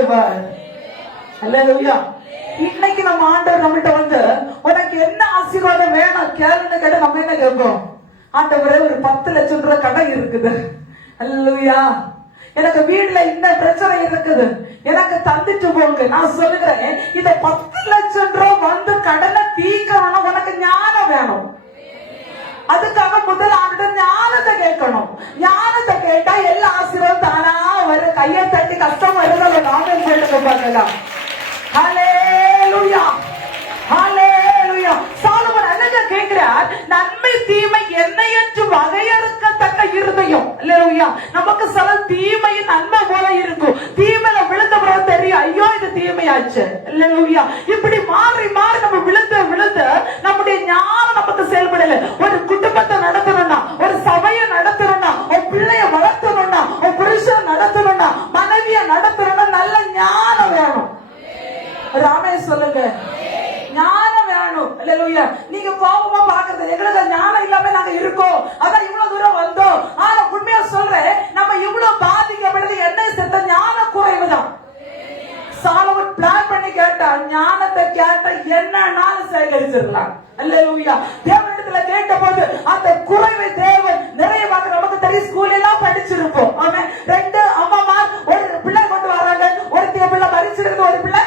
அல்லேலூயா. இன்னைக்கு நம்ம ஆண்டவர் நம்மகிட்ட வந்து உனக்கு என்ன ஆசீர்வாதம் வேணும் கேளுன்னு கேட்ட நம்ம என்ன கேட்போம்? ஆண்டவரே ஒரு 10 லட்சம் ரூபாய் கடன் இருக்குது, அல்லேலூயா, எனக்கு வீட்டுல இந்த பிரச்சனை இருக்குது, எனக்கு தந்துட்டு போங்க. நான் சொல்லுகிறேன், இந்த 10 லட்சம் ரூபாய் வந்து கடனை தீர்க்கணும்னா உனக்கு ஞானம் வேணும். அதுக்காக முதல் ஆண்டு ஞானத்தை கேட்கணும். ஞானத்தை கேட்டா எல்லா ஆசீர்வாதம் தானா வரும். கையை தட்டி கஷ்டம் வருது நாமே கேட்டு பார்க்கலாம். ஹல்லேலூயா, ஹல்லேலூயா. சாலமோன் என்ன கேட்கிறார்? நன்மை தீமை என்ன என்று வகையறுக்கத்தக்க இருதயம். அல்லேலூயா. நமக்கு சில தீமை நன்மை போல இருக்கும். தீமையில விழுந்த பிறகு தெரியும், ஐயோ இது தீமையாச்சு. அல்லேலூயா. இப்படி மாறி மாறி நம்ம விழுந்து விழுந்து நம்முடைய ஞானம் நமக்கு செயல்படல. ஒரு குடும்பத்தை நடத்தணும்னா, ஒரு சபையை நடத்தணும்னா, ஒரு பிள்ளைய வளர்த்தணும்னா, ஒரு புருஷன் நடத்தணும்னா, மனைவிய நடத்தணும்னா நல்ல ஞானம் வேணும். ராமே சொல்லுங்க, ஞானம் வேணும். அல்லேலூயா. நீங்க கோபமா பாக்குறது, எங்களுக்கு ஞானம் இல்லாம நாங்க இருக்கோம், அதான் இவ்வளவு தூரம் வந்தோம். ஆனா உண்மையா சொல்றேன், நம்ம இவ்வளவு பாதிக்கப்படுறது என்ன செத்த ஞான குறைவுதான். சாலமோன் பிளான் பண்ணி கேட்டா, ஞானத்தை கேட்ட என்னன்னாலும் சேகரிச்சிடலாம். அல்லேலூயா. தேவனிடத்துல கேட்ட போது அந்த குறைவை தேவன் நிறைவாக. நமக்கு தெரியும், ஸ்கூல் எல்லாம் படிச்சிருப்போம். ஆமென். 2 அம்மாமார் ஒரு பிள்ளை கொண்டு வராங்க. ஒரு பிள்ளை மரிச்சிருக்கு, ஒரு பிள்ளை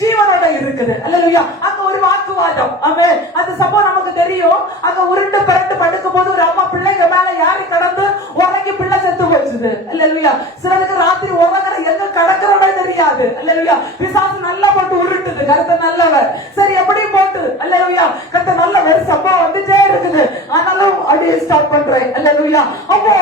ஜீவனோட இருக்குது. அல்லேலூயா. அங்க ஒரு வாக்குவாதம். ஆமென். அந்த சம்பவம் நமக்கு தெரியும். அங்க உருண்டு பரண்டு படுக்கும் போது ஒரு அம்மா பிள்ளைங்க மேல யாரை கடந்து உறங்கி பிள்ளை செத்து போச்சுது. அல்லேலூயா. சிலருக்கு ராத்திரி உறங்குற எங்க கடக்கிறோட தெரியாது. அல்லேலூயா. பிசாசு நல்லா போட்டு உருட்டுது. கருத்த நல்லவர், சரி எப்படி போட்டு, அல்லேலூயா, கருத்த நல்லவர். சம்பவம் வந்துட்டே இருக்குது. ஆனாலும் அப்படியே ஸ்டார்ட் பண்றேன். அல்லேலூயா. அப்போ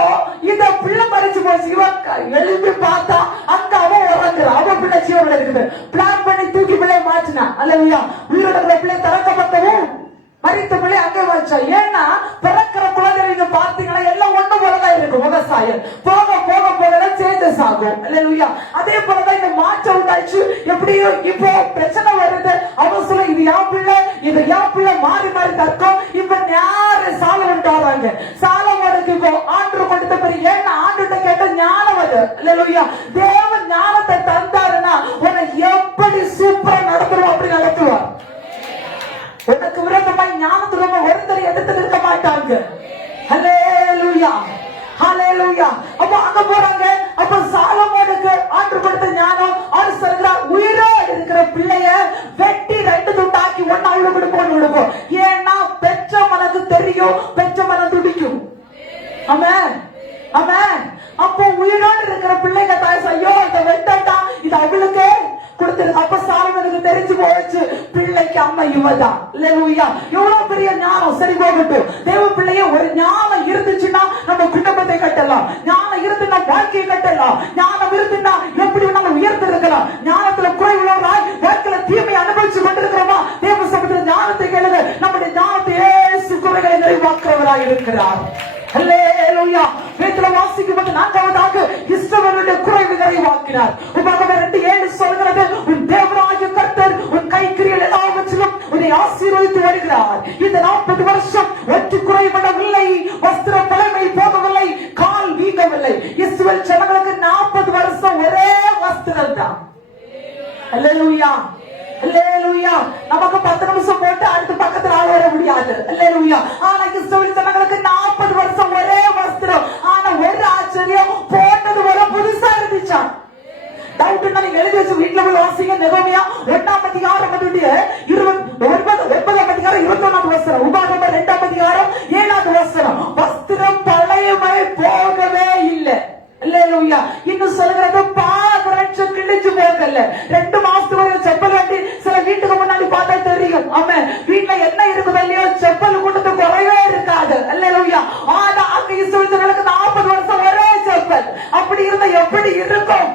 இந்த பிள்ளை மறிச்சு போச்சு. இவன் எழுப்பி பார்த்தா அங்க அவன் உறங்குற, அவன் பிள்ளை ஜீவனோட இருக்குது. பிளான் பண்ணி தூக்கி பிள்ளைய மாற்றினா. அல்லேலூயா. உயிரோட பிள்ளை திறக்கப்பட்டவும் மரித்த பிள்ளை அங்கே வச்சா. ஏன்னா பிறக்கிற குழந்தைங்க பார்த்தீங்கன்னா எல்லாம் ஒண்ணு போலதான் இருக்கும். விவசாயம் போக போக போக சேஞ்சஸ் ஆகும். அல்லேலூயா. அதே போலதான் இந்த மாற்றம் உண்டாச்சு. எப்படியோ இப்போ பிரச்சனை வருது. அவன் சொல்ல இது யான் பிள்ளை, இது யான் பிள்ளை மாறி மாறி தர்க்கம். இப்ப நேர சாலமோன்ட்ட வராங்க. சாலமோனுக்கு இப்போ ஆண்டவர் கொடுத்த பெரிய ஏன்னா ஆண்டுகிட்ட கேட்ட ஞானம் அது. அல்லேலூயா. தேவன் ஞானத்தை தந்தாருன்னா உன்னை எப்படி சூப்பரா நடத்துவோம் அப்படி நடத்துவார். உனக்கு விரோதமாய் ஞானத்துல ஒருத்தர் எடுத்து நிற்க மாட்டாங்க. ஹல்லேலூயா, ஹல்லேலூயா. அப்ப அங்க போறாங்க. அப்ப சாலமோனுக்கு ஆண்டவர் கொடுத்த ஞானம் அவர் சொல்றார், உயிரோ இருக்கிற பிள்ளைய வெட்டி 2 துண்டாக்கி ஒன்னு அவளுக்கு கொடுப்போம். ஏன்னா பெற்ற மனது தெரியும், பெற்ற மனம் துடிக்கும். ஆமென், ஆமென். அப்போ உயிரோடு இருக்கிற பிள்ளைங்க தாய் ஐயோ இதை வெட்டா இது அவளுக்கு கொடுத்திருக்கு. அப்ப சாலமோனுக்கு தெரிஞ்சு போச்சு பிள்ளைக்கு அம்மா இவதான். அல்லேலூயா. எவ்வளவு பெரிய ஞானம். சரி போகட்டும். தேவ பிள்ளைய ஒரு ஞானம் இருந்துச்சுன்னா நம்ம குடும்பத்தை கட்டலாம். ஞானம் இருந்துன்னா வாழ்க்கையை கட்டலாம். ஞானம் இருந்துன்னா எப்படி நம்ம உயர்ந்து இருக்கலாம். ஞானத்துல குறைவுள்ளவராய் வாழ்க்கையில தீமை அனுபவிச்சு கொண்டிருக்கிறோமா தேவ சமூகத்துல ஞானத்தை கேளுங்க. நம்முடைய ஞானத்தை இயேசு குறைகளை நிறைவாக்குறவராய் இருக்கிறார். அல்லேலூயா. வேதத்துல வாசிக்கும்போது 4வதாக இஸ்ரவேலுடைய குறைவை நிறைவாக்கினார். உபாகமம் 2:7 சொல்கிறது, உன் தேவனாகிய கர்த்தர் உன் கைக்கிரியல் எல்லாவற்றிலும் உன்னை ஆசீர்வதித்து வருகிறார். இந்த 40 வருஷம் ஒற்று குறைபடவில்லை, வஸ்திர தலைமை போகவில்லை, கால் வீங்கவில்லை. இஸ்ரவேல் ஜனங்களுக்கு 40 வருஷம் ஒரே வஸ்திரம் தான். அல்லேலூயா, அல்லேலூயா. நமக்கு 10 நிமிஷம் போட்டு அடுத்த பக்கத்துல ஆள் வர முடியாது. அல்லேலூயா. ஆனா இஸ்ரவேல் ஜனங்களுக்கு 40 வருஷம் ஒரே வஸ்திரம். ஆனா ஒரு ஆச்சரியம், போட்டது வர புதுசா இருந்துச்சா? டவுட் நீங்க எழுதி வச்சு வீட்டுல போய் வாசிங்க. நெகோமியா 1ஆம் அதிகாரம் 9ஆம் அதிகாரம் 21ஆம் வசனம். உபாகமம் 2ஆம் அதிகாரம் 7ஆவது வசனம். வஸ்திரம் பழையமை போகவே இல்லை. அல்லேலூயா. இன்னும் சொல்கிறது பாதரட்ச கிழிஞ்சு போகல. 2 மாசத்துக்கு செப்பல் கட்டி சில வீட்டுக்கு முன்னாடி பார்த்தா தெரியும். ஆமென். வீட்டுல என்ன இருக்குது இல்லையோ செப்பல் கூட்டத்து குறைவே இருக்காது. அல்லேலூயா. ஆனா அங்க இஸ்ரவேலுக்கு 40 வருஷம் ஒரே செப்பல். அப்படி இருந்தா எப்படி இருக்கும்?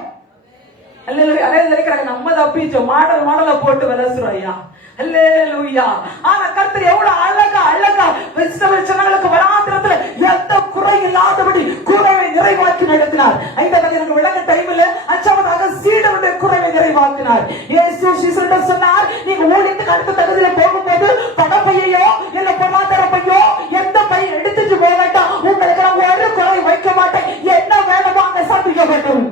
அல்லேலூயா. அதே நினைக்கிறாங்க நம்ம தப்பிச்சோம், மாடலா போட்டு விளைச்சுறோம் ஐயா. அல்லேலூயா. ஆனா கர்த்தர் எவ்வளவு அழகா அழகா இஸ்ரவேல் ஜனங்களுக்கு வராத்திரத்துல எந்த குறை இல்லாதபடி குறைவை நிறைவாக்கி நடத்தினார். 5வது எனக்கு விளங்க டைம்ல 5வதாக சீடனுடைய குறைவை நிறைவாக்கினார். இயேசு சீடர்கிட்ட சொன்னார், நீங்க ஊழியத்துக்கு அடுத்த தகுதியில போகும்போது பணப்பையோ இல்ல பொருளாதார பையோ எந்த பை எடுத்துட்டு போக வேண்டாம். உங்களுக்கு நான் ஒரு குறை வைக்க மாட்டேன். என்ன வேணுமோ அங்க சந்திக்கப்படும்.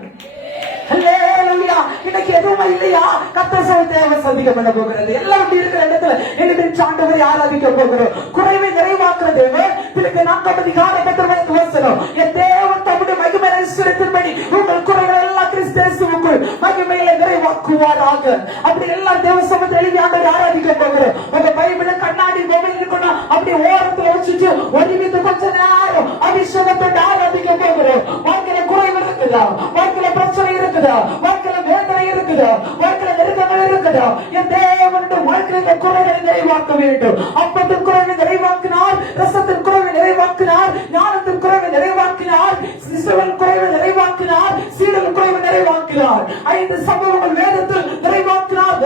அல்லேலூயா. இன்னைக்கு எதுவுமே இல்லையா? கர்த்தர் தேவ சந்திக்கப்பட போகிறது. எல்லாம் இருக்கிற இடத்துல எங்களுக்கு ஆண்டவரை ஆராதிக்க போகிறோம். குறைவை நிறைவாக்குற தேவன். பிறகு 4ஆம் அதிகாரம் 10வது வசனம். என் தேவன் தம்முடைய மகிமை ஐஸ்வரியத்தின்படி உங்கள் குறைகளை எல்லாம் கிறிஸ்து இயேசுவுக்குள் மகிமையில நிறைவாக்குவாராக. அப்படி எல்லாம் தேவ சமூகத்தில் எழுதி ஆண்டவரை ஆராதிக்க போகிறோம். உங்க பைபிள கண்ணாடி மொபைல் இருக்கணும். அப்படி ஓரத்துல வச்சுட்டு ஒருமித்து கொஞ்ச நேரம் அபிஷேகத்தோட ஆராதிக்க போகிறோம். வாழ்க்கையில குறைவு இருக்குதா? வாழ்க்கையில பிரச்சனை இருக்குதா? வாழ்க்கையில வேதனை இருக்குதா? வாழ்க்கையில நெருக்கங்கள் இருக்குதா? என் தேவனுடைய வாழ்க்கையில குறைகளை நிறைவாக்க வேண்டும். அப்பத்தின் குறைவை நிறைவாக்கினார், ரசத்தின் குறைவை நிறைவாக்கினார், ஞானத்தின் குறைவை நிறைவாக்கினார், இஸ்ரவேல் குறைவை நிறைவாக்கினார், சீடல் குறைவை நிறைவாக்கினார். 5 சம்பவங்கள் வேதத்தில் நிறைவாக்கினார்,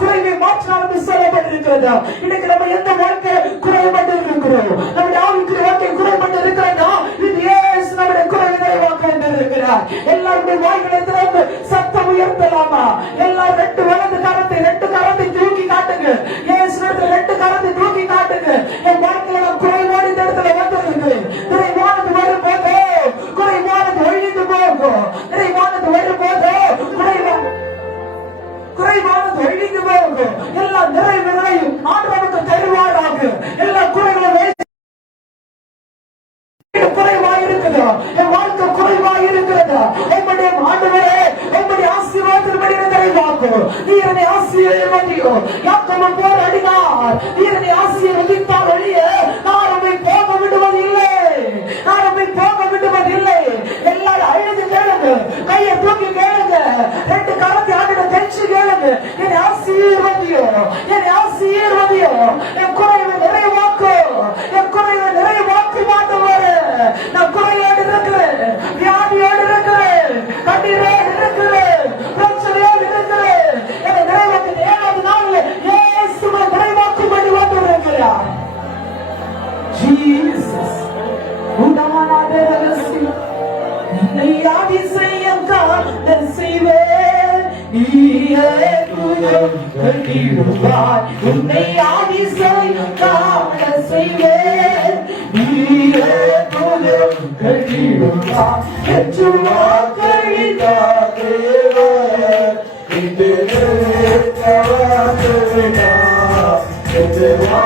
குறைவை மாற்றினார் என்று சொல்லப்பட்டிருக்கிறது. இன்னைக்கு நம்ம எந்த வாழ்க்கை குறைபட்டு இருக்கிறோம்? நம்முடைய ஆவிக்குரிய வாழ்க்கை குறைபட்டு இருக்கிறதா? இது இயேசு நம்முடைய குறைவை நிறைவாக்க இருக்கிறார். எல்லாருடைய வாய்களை திறந்து சத்தம் உயர்த்தலாமா? எல்லாரும் 2 வலது கரத்தை தூக்கி காட்டுங்க. இயேசுவிடத்தில் 2 கரத்தை தூக்கி காட்டுங்க. என் வாழ்க்கையில நான் குறைவான இந்த இடத்துல வந்திருக்கிறேன். நிறைவானது வரும்போது குறைவானது ஒழிந்து போகும். நிறைவானது வரும்போது குறைவானது ஒழிந்து போகும். எல்லாம் நிறைவு ஆண்டவருக்கு தருவாராக. எல்லா குறைகளும் குறைவாயிருக்குதா? என் வாழ்க்கை குறைவாயிருக்கிறதா? என்னுடைய ஆண்டவரே, என்னுடைய ஆசீர்வாதத்தின்படி நிறைவாக்கும். நீ என்னை ஆசீர்வதியோ. யாக்கோபு போராடினார். நீ என்னை ஆசீர்வதித்தால் ஒழிய நான் உம்மை போக விடுவதில்லை. எல்லாரும் அழுது கேளுங்க, கையை தூக்கி கேளுங்க, 2 காலத்தை ஆடிட தெரிச்சு கேளுங்க. என்னை ஆசீர்வதியோ, என் குறைவை நிறைவாக்கும், என் குறைவை நிறைவாக்கி மாட்டவர். நான் குறையோடு இருக்கிறேன், வியாதியோடு இருக்கிறேன், கண்ணீரோடு இருக்கிறேன், பிரச்சனையோடு இருக்கிறேன். என்னை நிறைவாக்கு 7வது நாள் இயேசுவை நிறைவாக்கும்படி வந்து இருக்கிறார். ஜீசஸ் உண்டானாத ரகசியம் என்னை அதிசயம் காண செய்வேன். நீயே கட்டிடுவார் உன்னை அதிசயம் காண செய்வேன் நீரே புகழ் கட்டிடுவார் என்று வாக்களித்தார் தேவன் இந்த வாக்களித்தார் தேவன்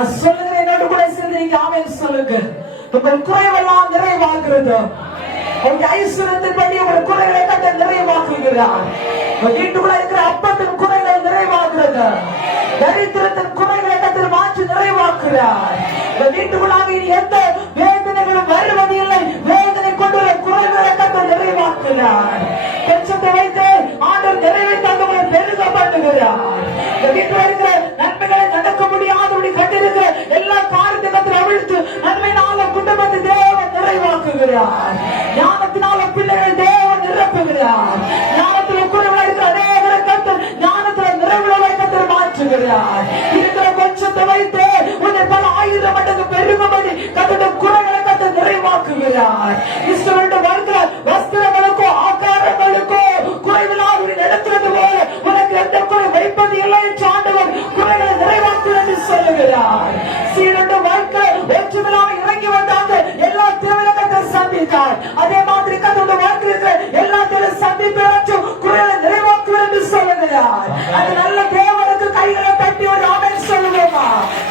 நான் சொல்லுகிறேன், என்னோட கூட சேர்ந்து நீங்க ஆமென் சொல்லுங்க. உங்கள் குறைவெல்லாம் நிறைவாகிறது. உங்க ஐஸ்வர்யத்தின்படி உங்கள் குறைகளை கட்ட நிறைவாக்குகிறார். உங்க வீட்டுக்குள்ள இருக்கிற அப்பத்தின் குறைகள் நிறைவாகிறது. தரித்திரத்தின் குறைகளை கட்ட மாற்றி நிறைவாக்குகிறார். உங்க வீட்டுக்குள்ளாக இனி எந்த வேதனைகளும் வருவதில்லை. வேதனை கொண்டுள்ள குறைகளை கட்ட நிறைவாக்குகிறார். கொஞ்சத்தை வைத்து ஆண்டவர் நிறைவை தந்தவங்களை பெருக பண்ணுகிறார். இந்த வீட்டில் இருக்கிற நன்மைகளை நடக்க முடியாதபடி கண்டிருக்கிற எல்லா காரியத்தை அவிழ்த்து நன்மையினால குடும்பத்தை தேவன் நிறைவாக்குகிறார். ஞானத்தினால பிள்ளைகளை தேவன் நிரப்புகிறார். ஞானத்தில் குறைவாக இருக்கிற அநேகரை கத்து ஞானத்தில் நிறைவுள்ளவை கத்து மாற்றுகிறார். இருக்கிற கொஞ்சத்தை வைத்து உன்னை பல 1000 மடங்கு பெருகும்படி கத்துடைய குறைகளை கத்து நிறைவாக்குகிறார். இஸ்ரவேலுடைய வாழ்க்கை வஸ்திரங்களுக்கோ ஆகாரங்களுக்கோ குறைவில்லாத நடத்துறது போல உனக்கு எந்த குறை வைப்பது இல்லை என்று ஆண்டவர் குறைகளை நிறைவாக்கு என்று சொல்லுகிறார். சீரனுடைய வாழ்க்கை ஒற்றுமையாக இறங்கி வந்தாங்க. எல்லா தேவைகளை சந்தித்தார். அதே மாதிரி கத்தோட வாழ்க்கையில் எல்லா தேவை சந்திப்பு குறைகளை நிறைவாக்கு என்று சொல்லுகிறார். அது நல்ல தேவனுக்கு கைகளை தட்டி ஒரு ஆமென் சொல்லுவோமா?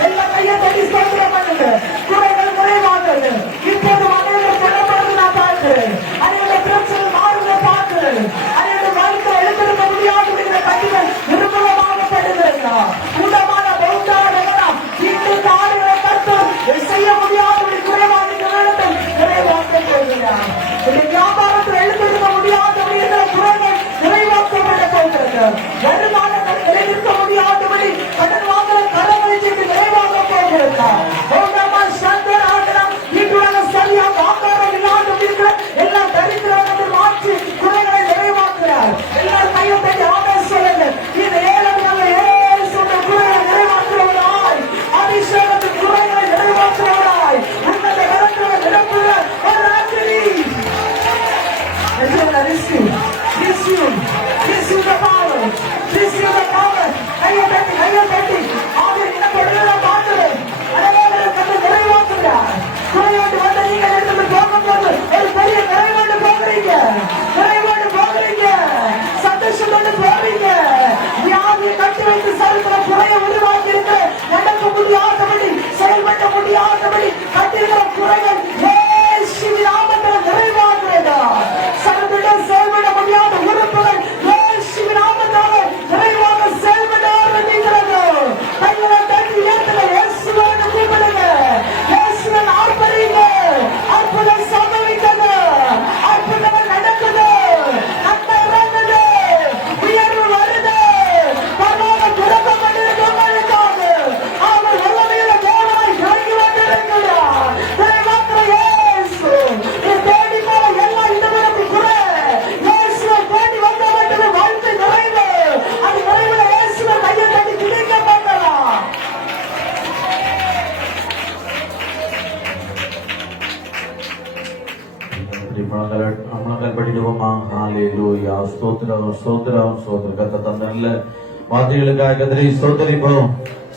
எல்லா கையை தட்டி ஸ்தோத்திரம் பண்ணுங்க. குறைகள் நிறைவாகிறது. இப்போது அனைவரும் குணப்படுறது நான் பார்க்கிறேன். அனைவருடைய பிரச்சனை மாறுவதை பார்க்கிறேன். அனைவருடைய வாழ்க்கை எழுந்திருக்க முடியாது என்கிற கட்டிகள் நிர்மூலமாகப்படுகிறதா? உடமான பௌத்தான வீட்டு காரியங்களை கற்று செய்ய முடியாத குறைவான நிலத்தை நிறைவாக்க போகிறார். வியாபாரத்தில் எழுந்திருக்க முடியாதபடி என்ற குறைகள் நிறைவாக்கப்பட போகிறது. வருமானங்கள் நிலைநிற்க முடியாதபடி கடன் வாங்கல கடவுளை செய்து நிறைவாக போகிறார். வீட்டுடைய சரியாக ஆகாரம் இல்லாத இருக்கிற எல்லா தரித்திரங்களை மாற்றி குறைகளை நிறைவாக்குறார். எல்லா கையும் தட்டி ஆமென் சொல்லுங்க. இந்த 7 நாள் இயேசுவின் குறைகளை நிறைவாக்குறவராய், அபிஷேகத்தின் குறைகளை நிறைவாக்குறவராய், உன்னத வரங்களை நிரப்புகிற ஒரு ராத்திரி. Receive the power. Receive the power. கையை தட்டி ஆவியின் இனப்படுகிறத பார்க்கிறேன். அனைவரும் கண்டு நிறைவாக்குகிறார். குறையோடு வந்த நீங்கள் எடுத்து போகும்போது ஒரு பெரிய நிறைவோடு போகிறீங்க. சந்தோஷத்தோடு போறீங்க. வியாதியை கட்டி வைத்து சரித்திர குறையை உருவாக்கி இருக்க நடக்க முடியாதபடி செயல்பட முடியாதபடி கட்டிருக்கிற குறைகள் இயேசுவின் நாமத்தில் நிறைவாகிறதா? சரித்திர செயல்பட முடியாத உறுப்புகள் இயேசுவின் நாமத்தால் நிறைவாக செயல்பட ஆரம்பிக்கிறது. கைகளை தட்டி ஏற்றுங்க. இயேசுவோடு கூப்பிடுங்க. இயேசுவின் ஆர்ப்பரிங்க. அற்புதம் சம்பவித்தது. அற்புதங்கள் நடக்குது. நன்மை இறங்குது. உயர்வு வருது. பரவாயில்ல துறக்கப்பட்டிருக்க உங்களுக்காக அவர் வல்லமையுள்ள தேவனாய் இறங்கி வந்திருக்கிறார். தேவனாகிய இயேசு தேடி போற எல்லா இடங்களுக்கும் குறை இயேசுவை தேடி வந்தவர்களுக்கு வாழ்க்கை நிறைவு. அது நிறைவுல இயேசுவை கையை தட்டி கிடைக்க பண்ணலாம். முழங்கால் படிடுவோமா? ஹalleluya. ஸ்தோத்திரம் ஸ்தோத்திரம் ஸ்தோத்திரம். கர்த்தர் தந்த நல்ல வார்த்தைகளுக்காக கர்த்தரை ஸ்தோத்திரிப்போம்.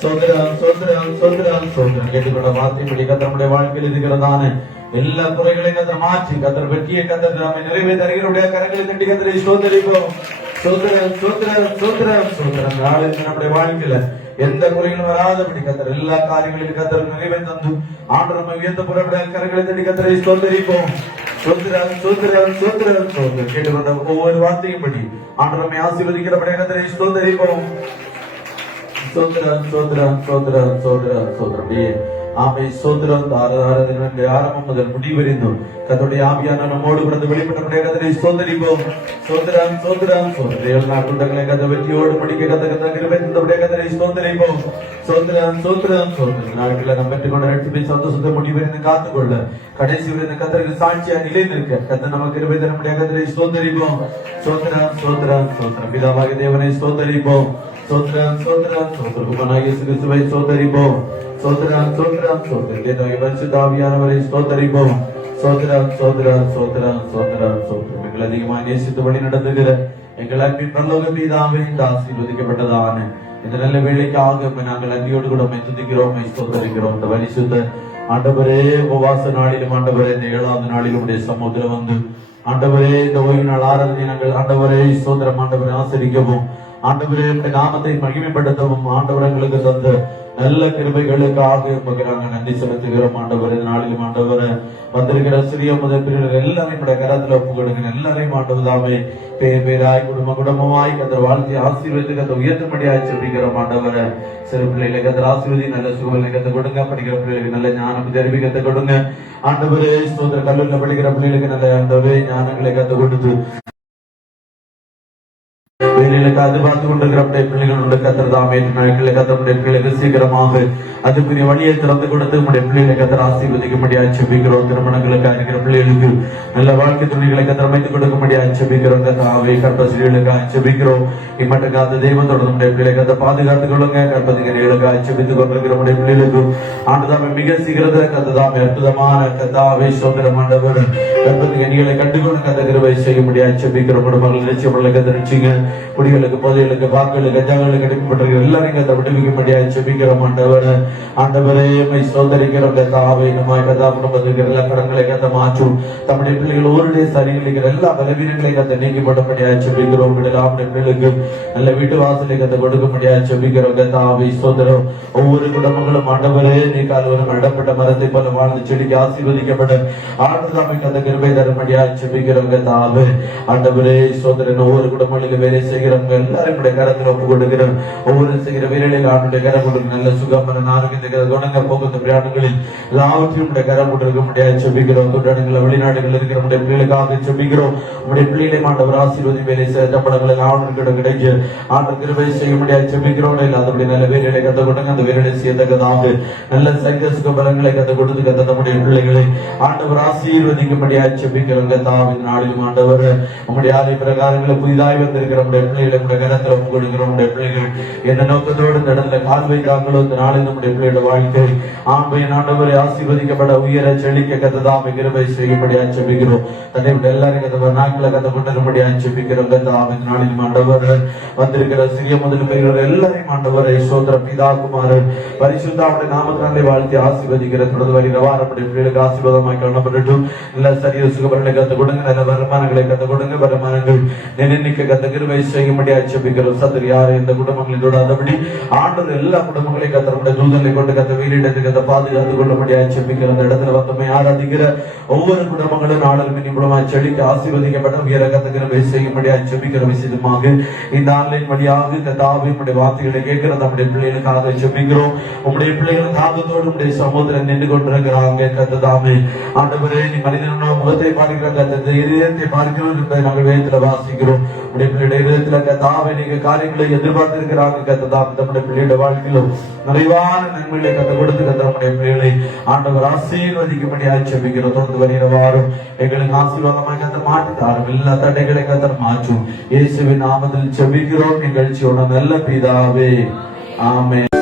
ஸ்தோத்திரம் ஸ்தோத்திரம் ஸ்தோத்திரம் ஸ்தோத்திரம். கேட்டுக்கொண்ட வார்த்தைப்படி கர்த்தர் நம்முடைய வாழ்க்கையில் இருக்கிறதான எல்லா குறைகளையும் கர்த்தர் மாற்றி கர்த்தர் வெற்றியை கர்த்தர் நம்மை நிறைவே தருகிறவருடைய கரங்களை தட்டி கர்த்தரை ஸ்தோத்திரிப்போம். ஸ்தோத்திரம் ஸ்தோத்திரம் ஸ்தோத்திரம் ஸ்தோத்திரம். நாளைக்கு நம்முடைய வாழ்க்கையில எந்த குறைகளும் வராதபடி கர்த்தர் எல்லா காரியங்களிலும் கர்த்தர் நிறைவே தந்து ஆண்டவர் நம்மை உயர்த்த புறப்பட கரங்களை தட்டி கர்த்தரை ஸ்தோத்திரிப்போம். சோத்திரம் சோத்திரம் சோத்திரம் சோத்திரம். கேட்டுக்கொண்ட ஒவ்வொரு வார்த்தையும் படி ஆண்டவர் நம்மை ஆசீர்வதிக்கிறபடி கர்த்தரை ஸ்தோத்திரிப்போம். சோத்திரம் சோத்திரம் சோத்திரம் சோத்திரம் சோத்திரம். ஆமை சோத்திரம். ஆராதனை ஆரம்பம் முதல் முடிவறிந்தும் கர்த்தருடைய ஆவியான நம்மோடு கடந்து வெளிப்பட்டபடியே கர்த்தரை ஸ்தோத்திரிப்போம். சோத்திரம் சோத்திரம் சோத்திரம். 7 நாள் கூட்டங்களை கர்த்தர் வெற்றியோடு முடிக்க கர்த்தர் கிருபை தந்தபடியே கர்த்தரை ஸ்தோத்திரிப்போம். சோத்திரம் சோத்திரம் சோத்திரம். நாட்களில் நாம் பெற்றுக்கொண்ட ரட்சிப்பின் சந்தோஷத்தை முடிவறிந்து காத்துக்கொள்ள கடைசி வரை கர்த்தருக்கு சாட்சியா நிலை நிற்க கர்த்தர் நமக்கு கிருபை தரபடியே கர்த்தரை ஸ்தோத்திரிப்போம். சோத்திரம் சோத்திரம் சோத்திரம். பிதாவாகிய தேவனை ஸ்தோத்திரிப்போம். சோத்திரம் சோத்திரம் சோத்திரம். குமாரனாகிய இயேசு கிறிஸ்துவை ஸ்தோத்திரிப்போம். சோத்திரம் சோத்திரம் சோத்திரம். தேவனாகிய பரிசுத்த ஆவியானவரை ஸ்தோத்திரிப்போம். சோத்திரம் சோத்திரம் சோத்திரம் சோத்திரம் சோத்திரம். எங்களை அதிகமாக நேசித்து வழி நடத்துகிற எங்கள் அன்பின் பரலோக பிதாவே, இந்த ஆசீர்வதிக்கப்பட்டதான இந்த நல்ல வேலைக்காக நாங்கள் அன்பியோடு கூட துதிக்கிறோம், ஸ்தோத்திரிக்கிறோம். இந்த பரிசுத்த ஆண்டவரே, உபவாச நாளிலும் ஆண்டவரே, இந்த 7வது நாளிலும் உடைய சமுத்திரம் வந்து ஆண்டவரே, இந்த ஓய்வு நாள் ஆராதனை நாங்கள் ஆண்டவரே ஸ்தோத்திரம் ஆண்டவரை ஆசரிக்கவும் ஆண்டவரே நாமத்தை மகிமைப்படுத்தவும் ஆண்டவர் எங்களுக்கு தந்த நல்ல கிருபைகளுக்காக உமக்கு நாங்க நன்றி செலுத்துகிறோம் ஆண்டவரே. நாளிலும் ஆண்டவரே வந்திருக்கிற சிறிய முதல் பிரிவுகள் எல்லாரையும் கூட கரத்துல ஒப்பு கொடுங்க. எல்லாரையும் ஆண்டவதாமே பேர் பேராய் குடும்ப குடும்பமாய் கத்திர வாழ்க்கை ஆசீர்வதித்து கத்த உயர்த்தும்படியாய் செபிக்கிறோம் ஆண்டவரே. சிறு பிள்ளைகளை கத்திர ஆசீர்வதி, நல்ல சுகங்களை கத்து கொடுங்க. படிக்கிற பிள்ளைகளுக்கு நல்ல ஞானம் தெரிவி கத்து கொடுங்க ஆண்டவரே. ஸ்தோத்திர கல்லூரில படிக்கிற பிள்ளைகளுக்கு நல்ல ஆண்டவரே ஞானங்களை கத்து கொடுத்து வேலையில அது பார்த்து கொண்டிருக்கிற பிள்ளைகளுடைய கத்திரதாமே நாட்களை கத்தமுடைய பிள்ளைகள் சீக்கிரமாக அதுக்குரிய வழியை திறந்து கொடுத்து நம்முடைய பிள்ளைகளை கத்திர ஆசீர்வதிக்க முடியாது செபிக்கிறோம். திருமணங்களுக்கு இருக்கிற பிள்ளைகளுக்கு நல்ல வாழ்க்கை துணிகளை கத்திர அமைத்து கொடுக்க முடியாது செபிக்கிறோம். கத்தாவை கற்பசிகளுக்காக செபிக்கிறோம். இம்மட்டுக்கு அந்த தெய்வத்தோட நம்முடைய பிள்ளைகளை கத்த பாதுகாத்துக் கொள்ளுங்க. கற்பதிகளுக்காக செபித்துக் கொண்டிருக்கிற நம்முடைய பிள்ளைகளுக்கு ஆண்டுதாமே மிக சீக்கிரத்தை கத்ததாமே அற்புதமான கத்தாவை சோதரம் ஆண்டவர் கற்பதிகளை கண்டுகொண்டு கத்த கிருபை செய்ய முடியாது செபிக்கிறோம். குடும்பங்கள் நிச்சயப்படலை கத்தரிச்சிங்க. குடிகளுக்கு பொதைகளுக்கு வாக்குகளுக்கு கஞ்சாங்களுக்கு எடுக்கப்பட்டிருக்கிற எல்லாரையும் கத்த விடுவிக்க முடியாது செபிக்கிறோம் ஆண்டவர். ஆண்டவரே சோதரிக்கிறோம் கத்தாவை நம்ம கதா குடும்பத்திற்கு எல்லா கடன்களை கத்த மாற்றும். தம்முடைய பிள்ளைகள் ஒருடைய சரிகளிக்கிற எல்லா பலவீனங்களை கத்த நீக்கப்பட முடியாது செபிக்கிறோம். பிள்ளைகளுக்கு நல்ல வீட்டு வாசலை கத்த கொடுக்க முடியாது செபிக்கிறோம் கத்தாவை சோதரம். ஒவ்வொரு குடும்பங்களும் ஆண்டவரே நீ கால்வரும் இடப்பட்ட மரத்தை போல வாழ்ந்து செடிக்கு ஆசீர்வதிக்கப்பட்ட ஆண்டுதாமை கத்த கிருபை தர முடியாது செபிக்கிறோம் கத்தாவை. ஆண்டவரே சோதரன் ஒவ்வொரு குடும்பங்களுக்கு வேலை செய்கிறவங்க எல்லாரும் கரத்தில் ஒப்பு கொடுக்கிறோம். ஒவ்வொரு செய்கிற வீரர்களில் ஆண்டுடைய கரம் கொடுக்க நல்ல சுகமான ஆரோக்கியத்தை குணங்க போக்குவரத்து பிரயாணங்களில் எல்லாவற்றையும் கரம் கொண்டிருக்க முடியாது செபிக்கிறோம். தொண்டாடுகள் வெளிநாடுகள் இருக்கிற நம்முடைய பிள்ளைகளுக்காக செபிக்கிறோம். நம்முடைய பிள்ளைகளை ஆண்டவர் ஆசீர்வதி வேலை சட்டப்படங்கள் ஆவணங்களிடம் கிடைச்சு ஆண்டு கிருபை செய்ய முடியாது செபிக்கிறோம். அதனுடைய நல்ல வேலைகளை கற்றுக் கொடுங்க. அந்த வேலைகளை செய்யத்தக்கதாக நல்ல சைக்க சுக பலங்களை கற்றுக் கொடுத்து கத்த நம்முடைய பிள்ளைகளை ஆண்டவர் ஆசீர்வதிக்க முடியாது செபிக்கிறோம். தாவின் நாளிலும் ஆண்டவர் நம்முடைய ஆலய பிரகாரங்களை புதிதாய் வந்திருக்கிற நம்முடைய பிள்ளைகளை கரத்தில் ஒப்பு கொடுக்கிறோம். நம்முடைய பிள்ளைகள் எந்த நோக்கத்தோடு இந்த இடத்துல கால் வைத்தாங்களோ இந்த நாளில் நம்முடைய பிள்ளையோட வாழ்க்கை ஆண்மையின் ஆண்டவரை ஆசீர்வதிக்கப்பட உயர செழிக்க கத்ததாமை கிருபை செய்யும்படியா செபிக்கிறோம். தன்னை விட எல்லாரும் கத்த நாட்களை கத்த கொண்டிரும்படியா செபிக்கிறோம். கத்தாமை நாளிலும் ஆண்டவர் வந்திருக்கிற சிறிய முதல் பெரியவர் எல்லாரையும் ஆண்டவரை சோதர பிதா குமார் பரிசுத்தாவுடைய நாமத்தினாலே வாழ்த்தி ஆசீர்வதிக்கிற தொடர்ந்து வருகிற நம்முடைய பிள்ளைகளுக்கு ஆசீர்வாதமாய் காணப்படட்டும். நல்ல சரிய சுகபலனை கத்த கொடுங்க. நல்ல வருமானங்களை கத்த கொடுங்க. வருமானங்கள் நினைக்க கத்த கிருபை செய்யும்படியா செபிக்கிறோம். சத்துரு யாரை இந்த குடும்பங்களில் தொடாதபடி ஆண்டவர் எல்லா குடும்பங்களையும் கத்தருடைய தூதலை கொண்டு கத்த வீரிடத்துக்கு கத்த பாதுகாத்துக் கொள்ளும்படியா செபிக்கிறோம். அந்த இடத்துல வந்தமை ஆராதிக்கிற ஒவ்வொரு குடும்பங்களும் நாடல் மினி மூலமாக செடிக்கு ஆசீர்வதிக்கப்பட்ட உயர கத்த கிருபை செய்யும்படியா செபிக்கிற விஷயமாக இந்த ஆன்லைன் வழியாக கத்தாவை நம்முடைய வார்த்தைகளை கேட்கிற நம்முடைய பிள்ளைகளுக்காக செபிக்கிறோம். உங்களுடைய பிள்ளைகள் தாகத்தோடு நம்முடைய சமூகத்தில் நின்று கொண்டிருக்கிறாங்க. கத்ததாமே ஆண்டவரே நீ மனிதனோட முகத்தை பார்க்கிற கத்த இதயத்தை பார்க்கிறோம் என்பதை நாங்கள் வேதத்தில் வாசிக்கிறோம். உடைய பிள்ளையுடைய இதயத்துல கத்தாவை நீங்க காரியங்களை எதிர்பார்த்திருக்கிறாங்க. கத்ததாம் நம்முடைய பிள்ளையோட வாழ்க்கையிலும் நிறைவான நன்மைகளை கத்த கொடுத்து கத்த நம்முடைய பிள்ளைகளை ஆண்டவர் ஆசீர்வதிக்கும்படியா செபிக்கிறோம். தொடர்ந்து வருகிற வாரம் எங்களுக்கு ஆசீர்வாதமாக கத்த மாற்றித்தாரும். எல்லா தடைகளை கத்த மாற்றும். இயேசுவின் நாமத்தில் செபிக்கிறோம். நிகழ்ச்சியோட நல்ல பிதாவே ஆமென்.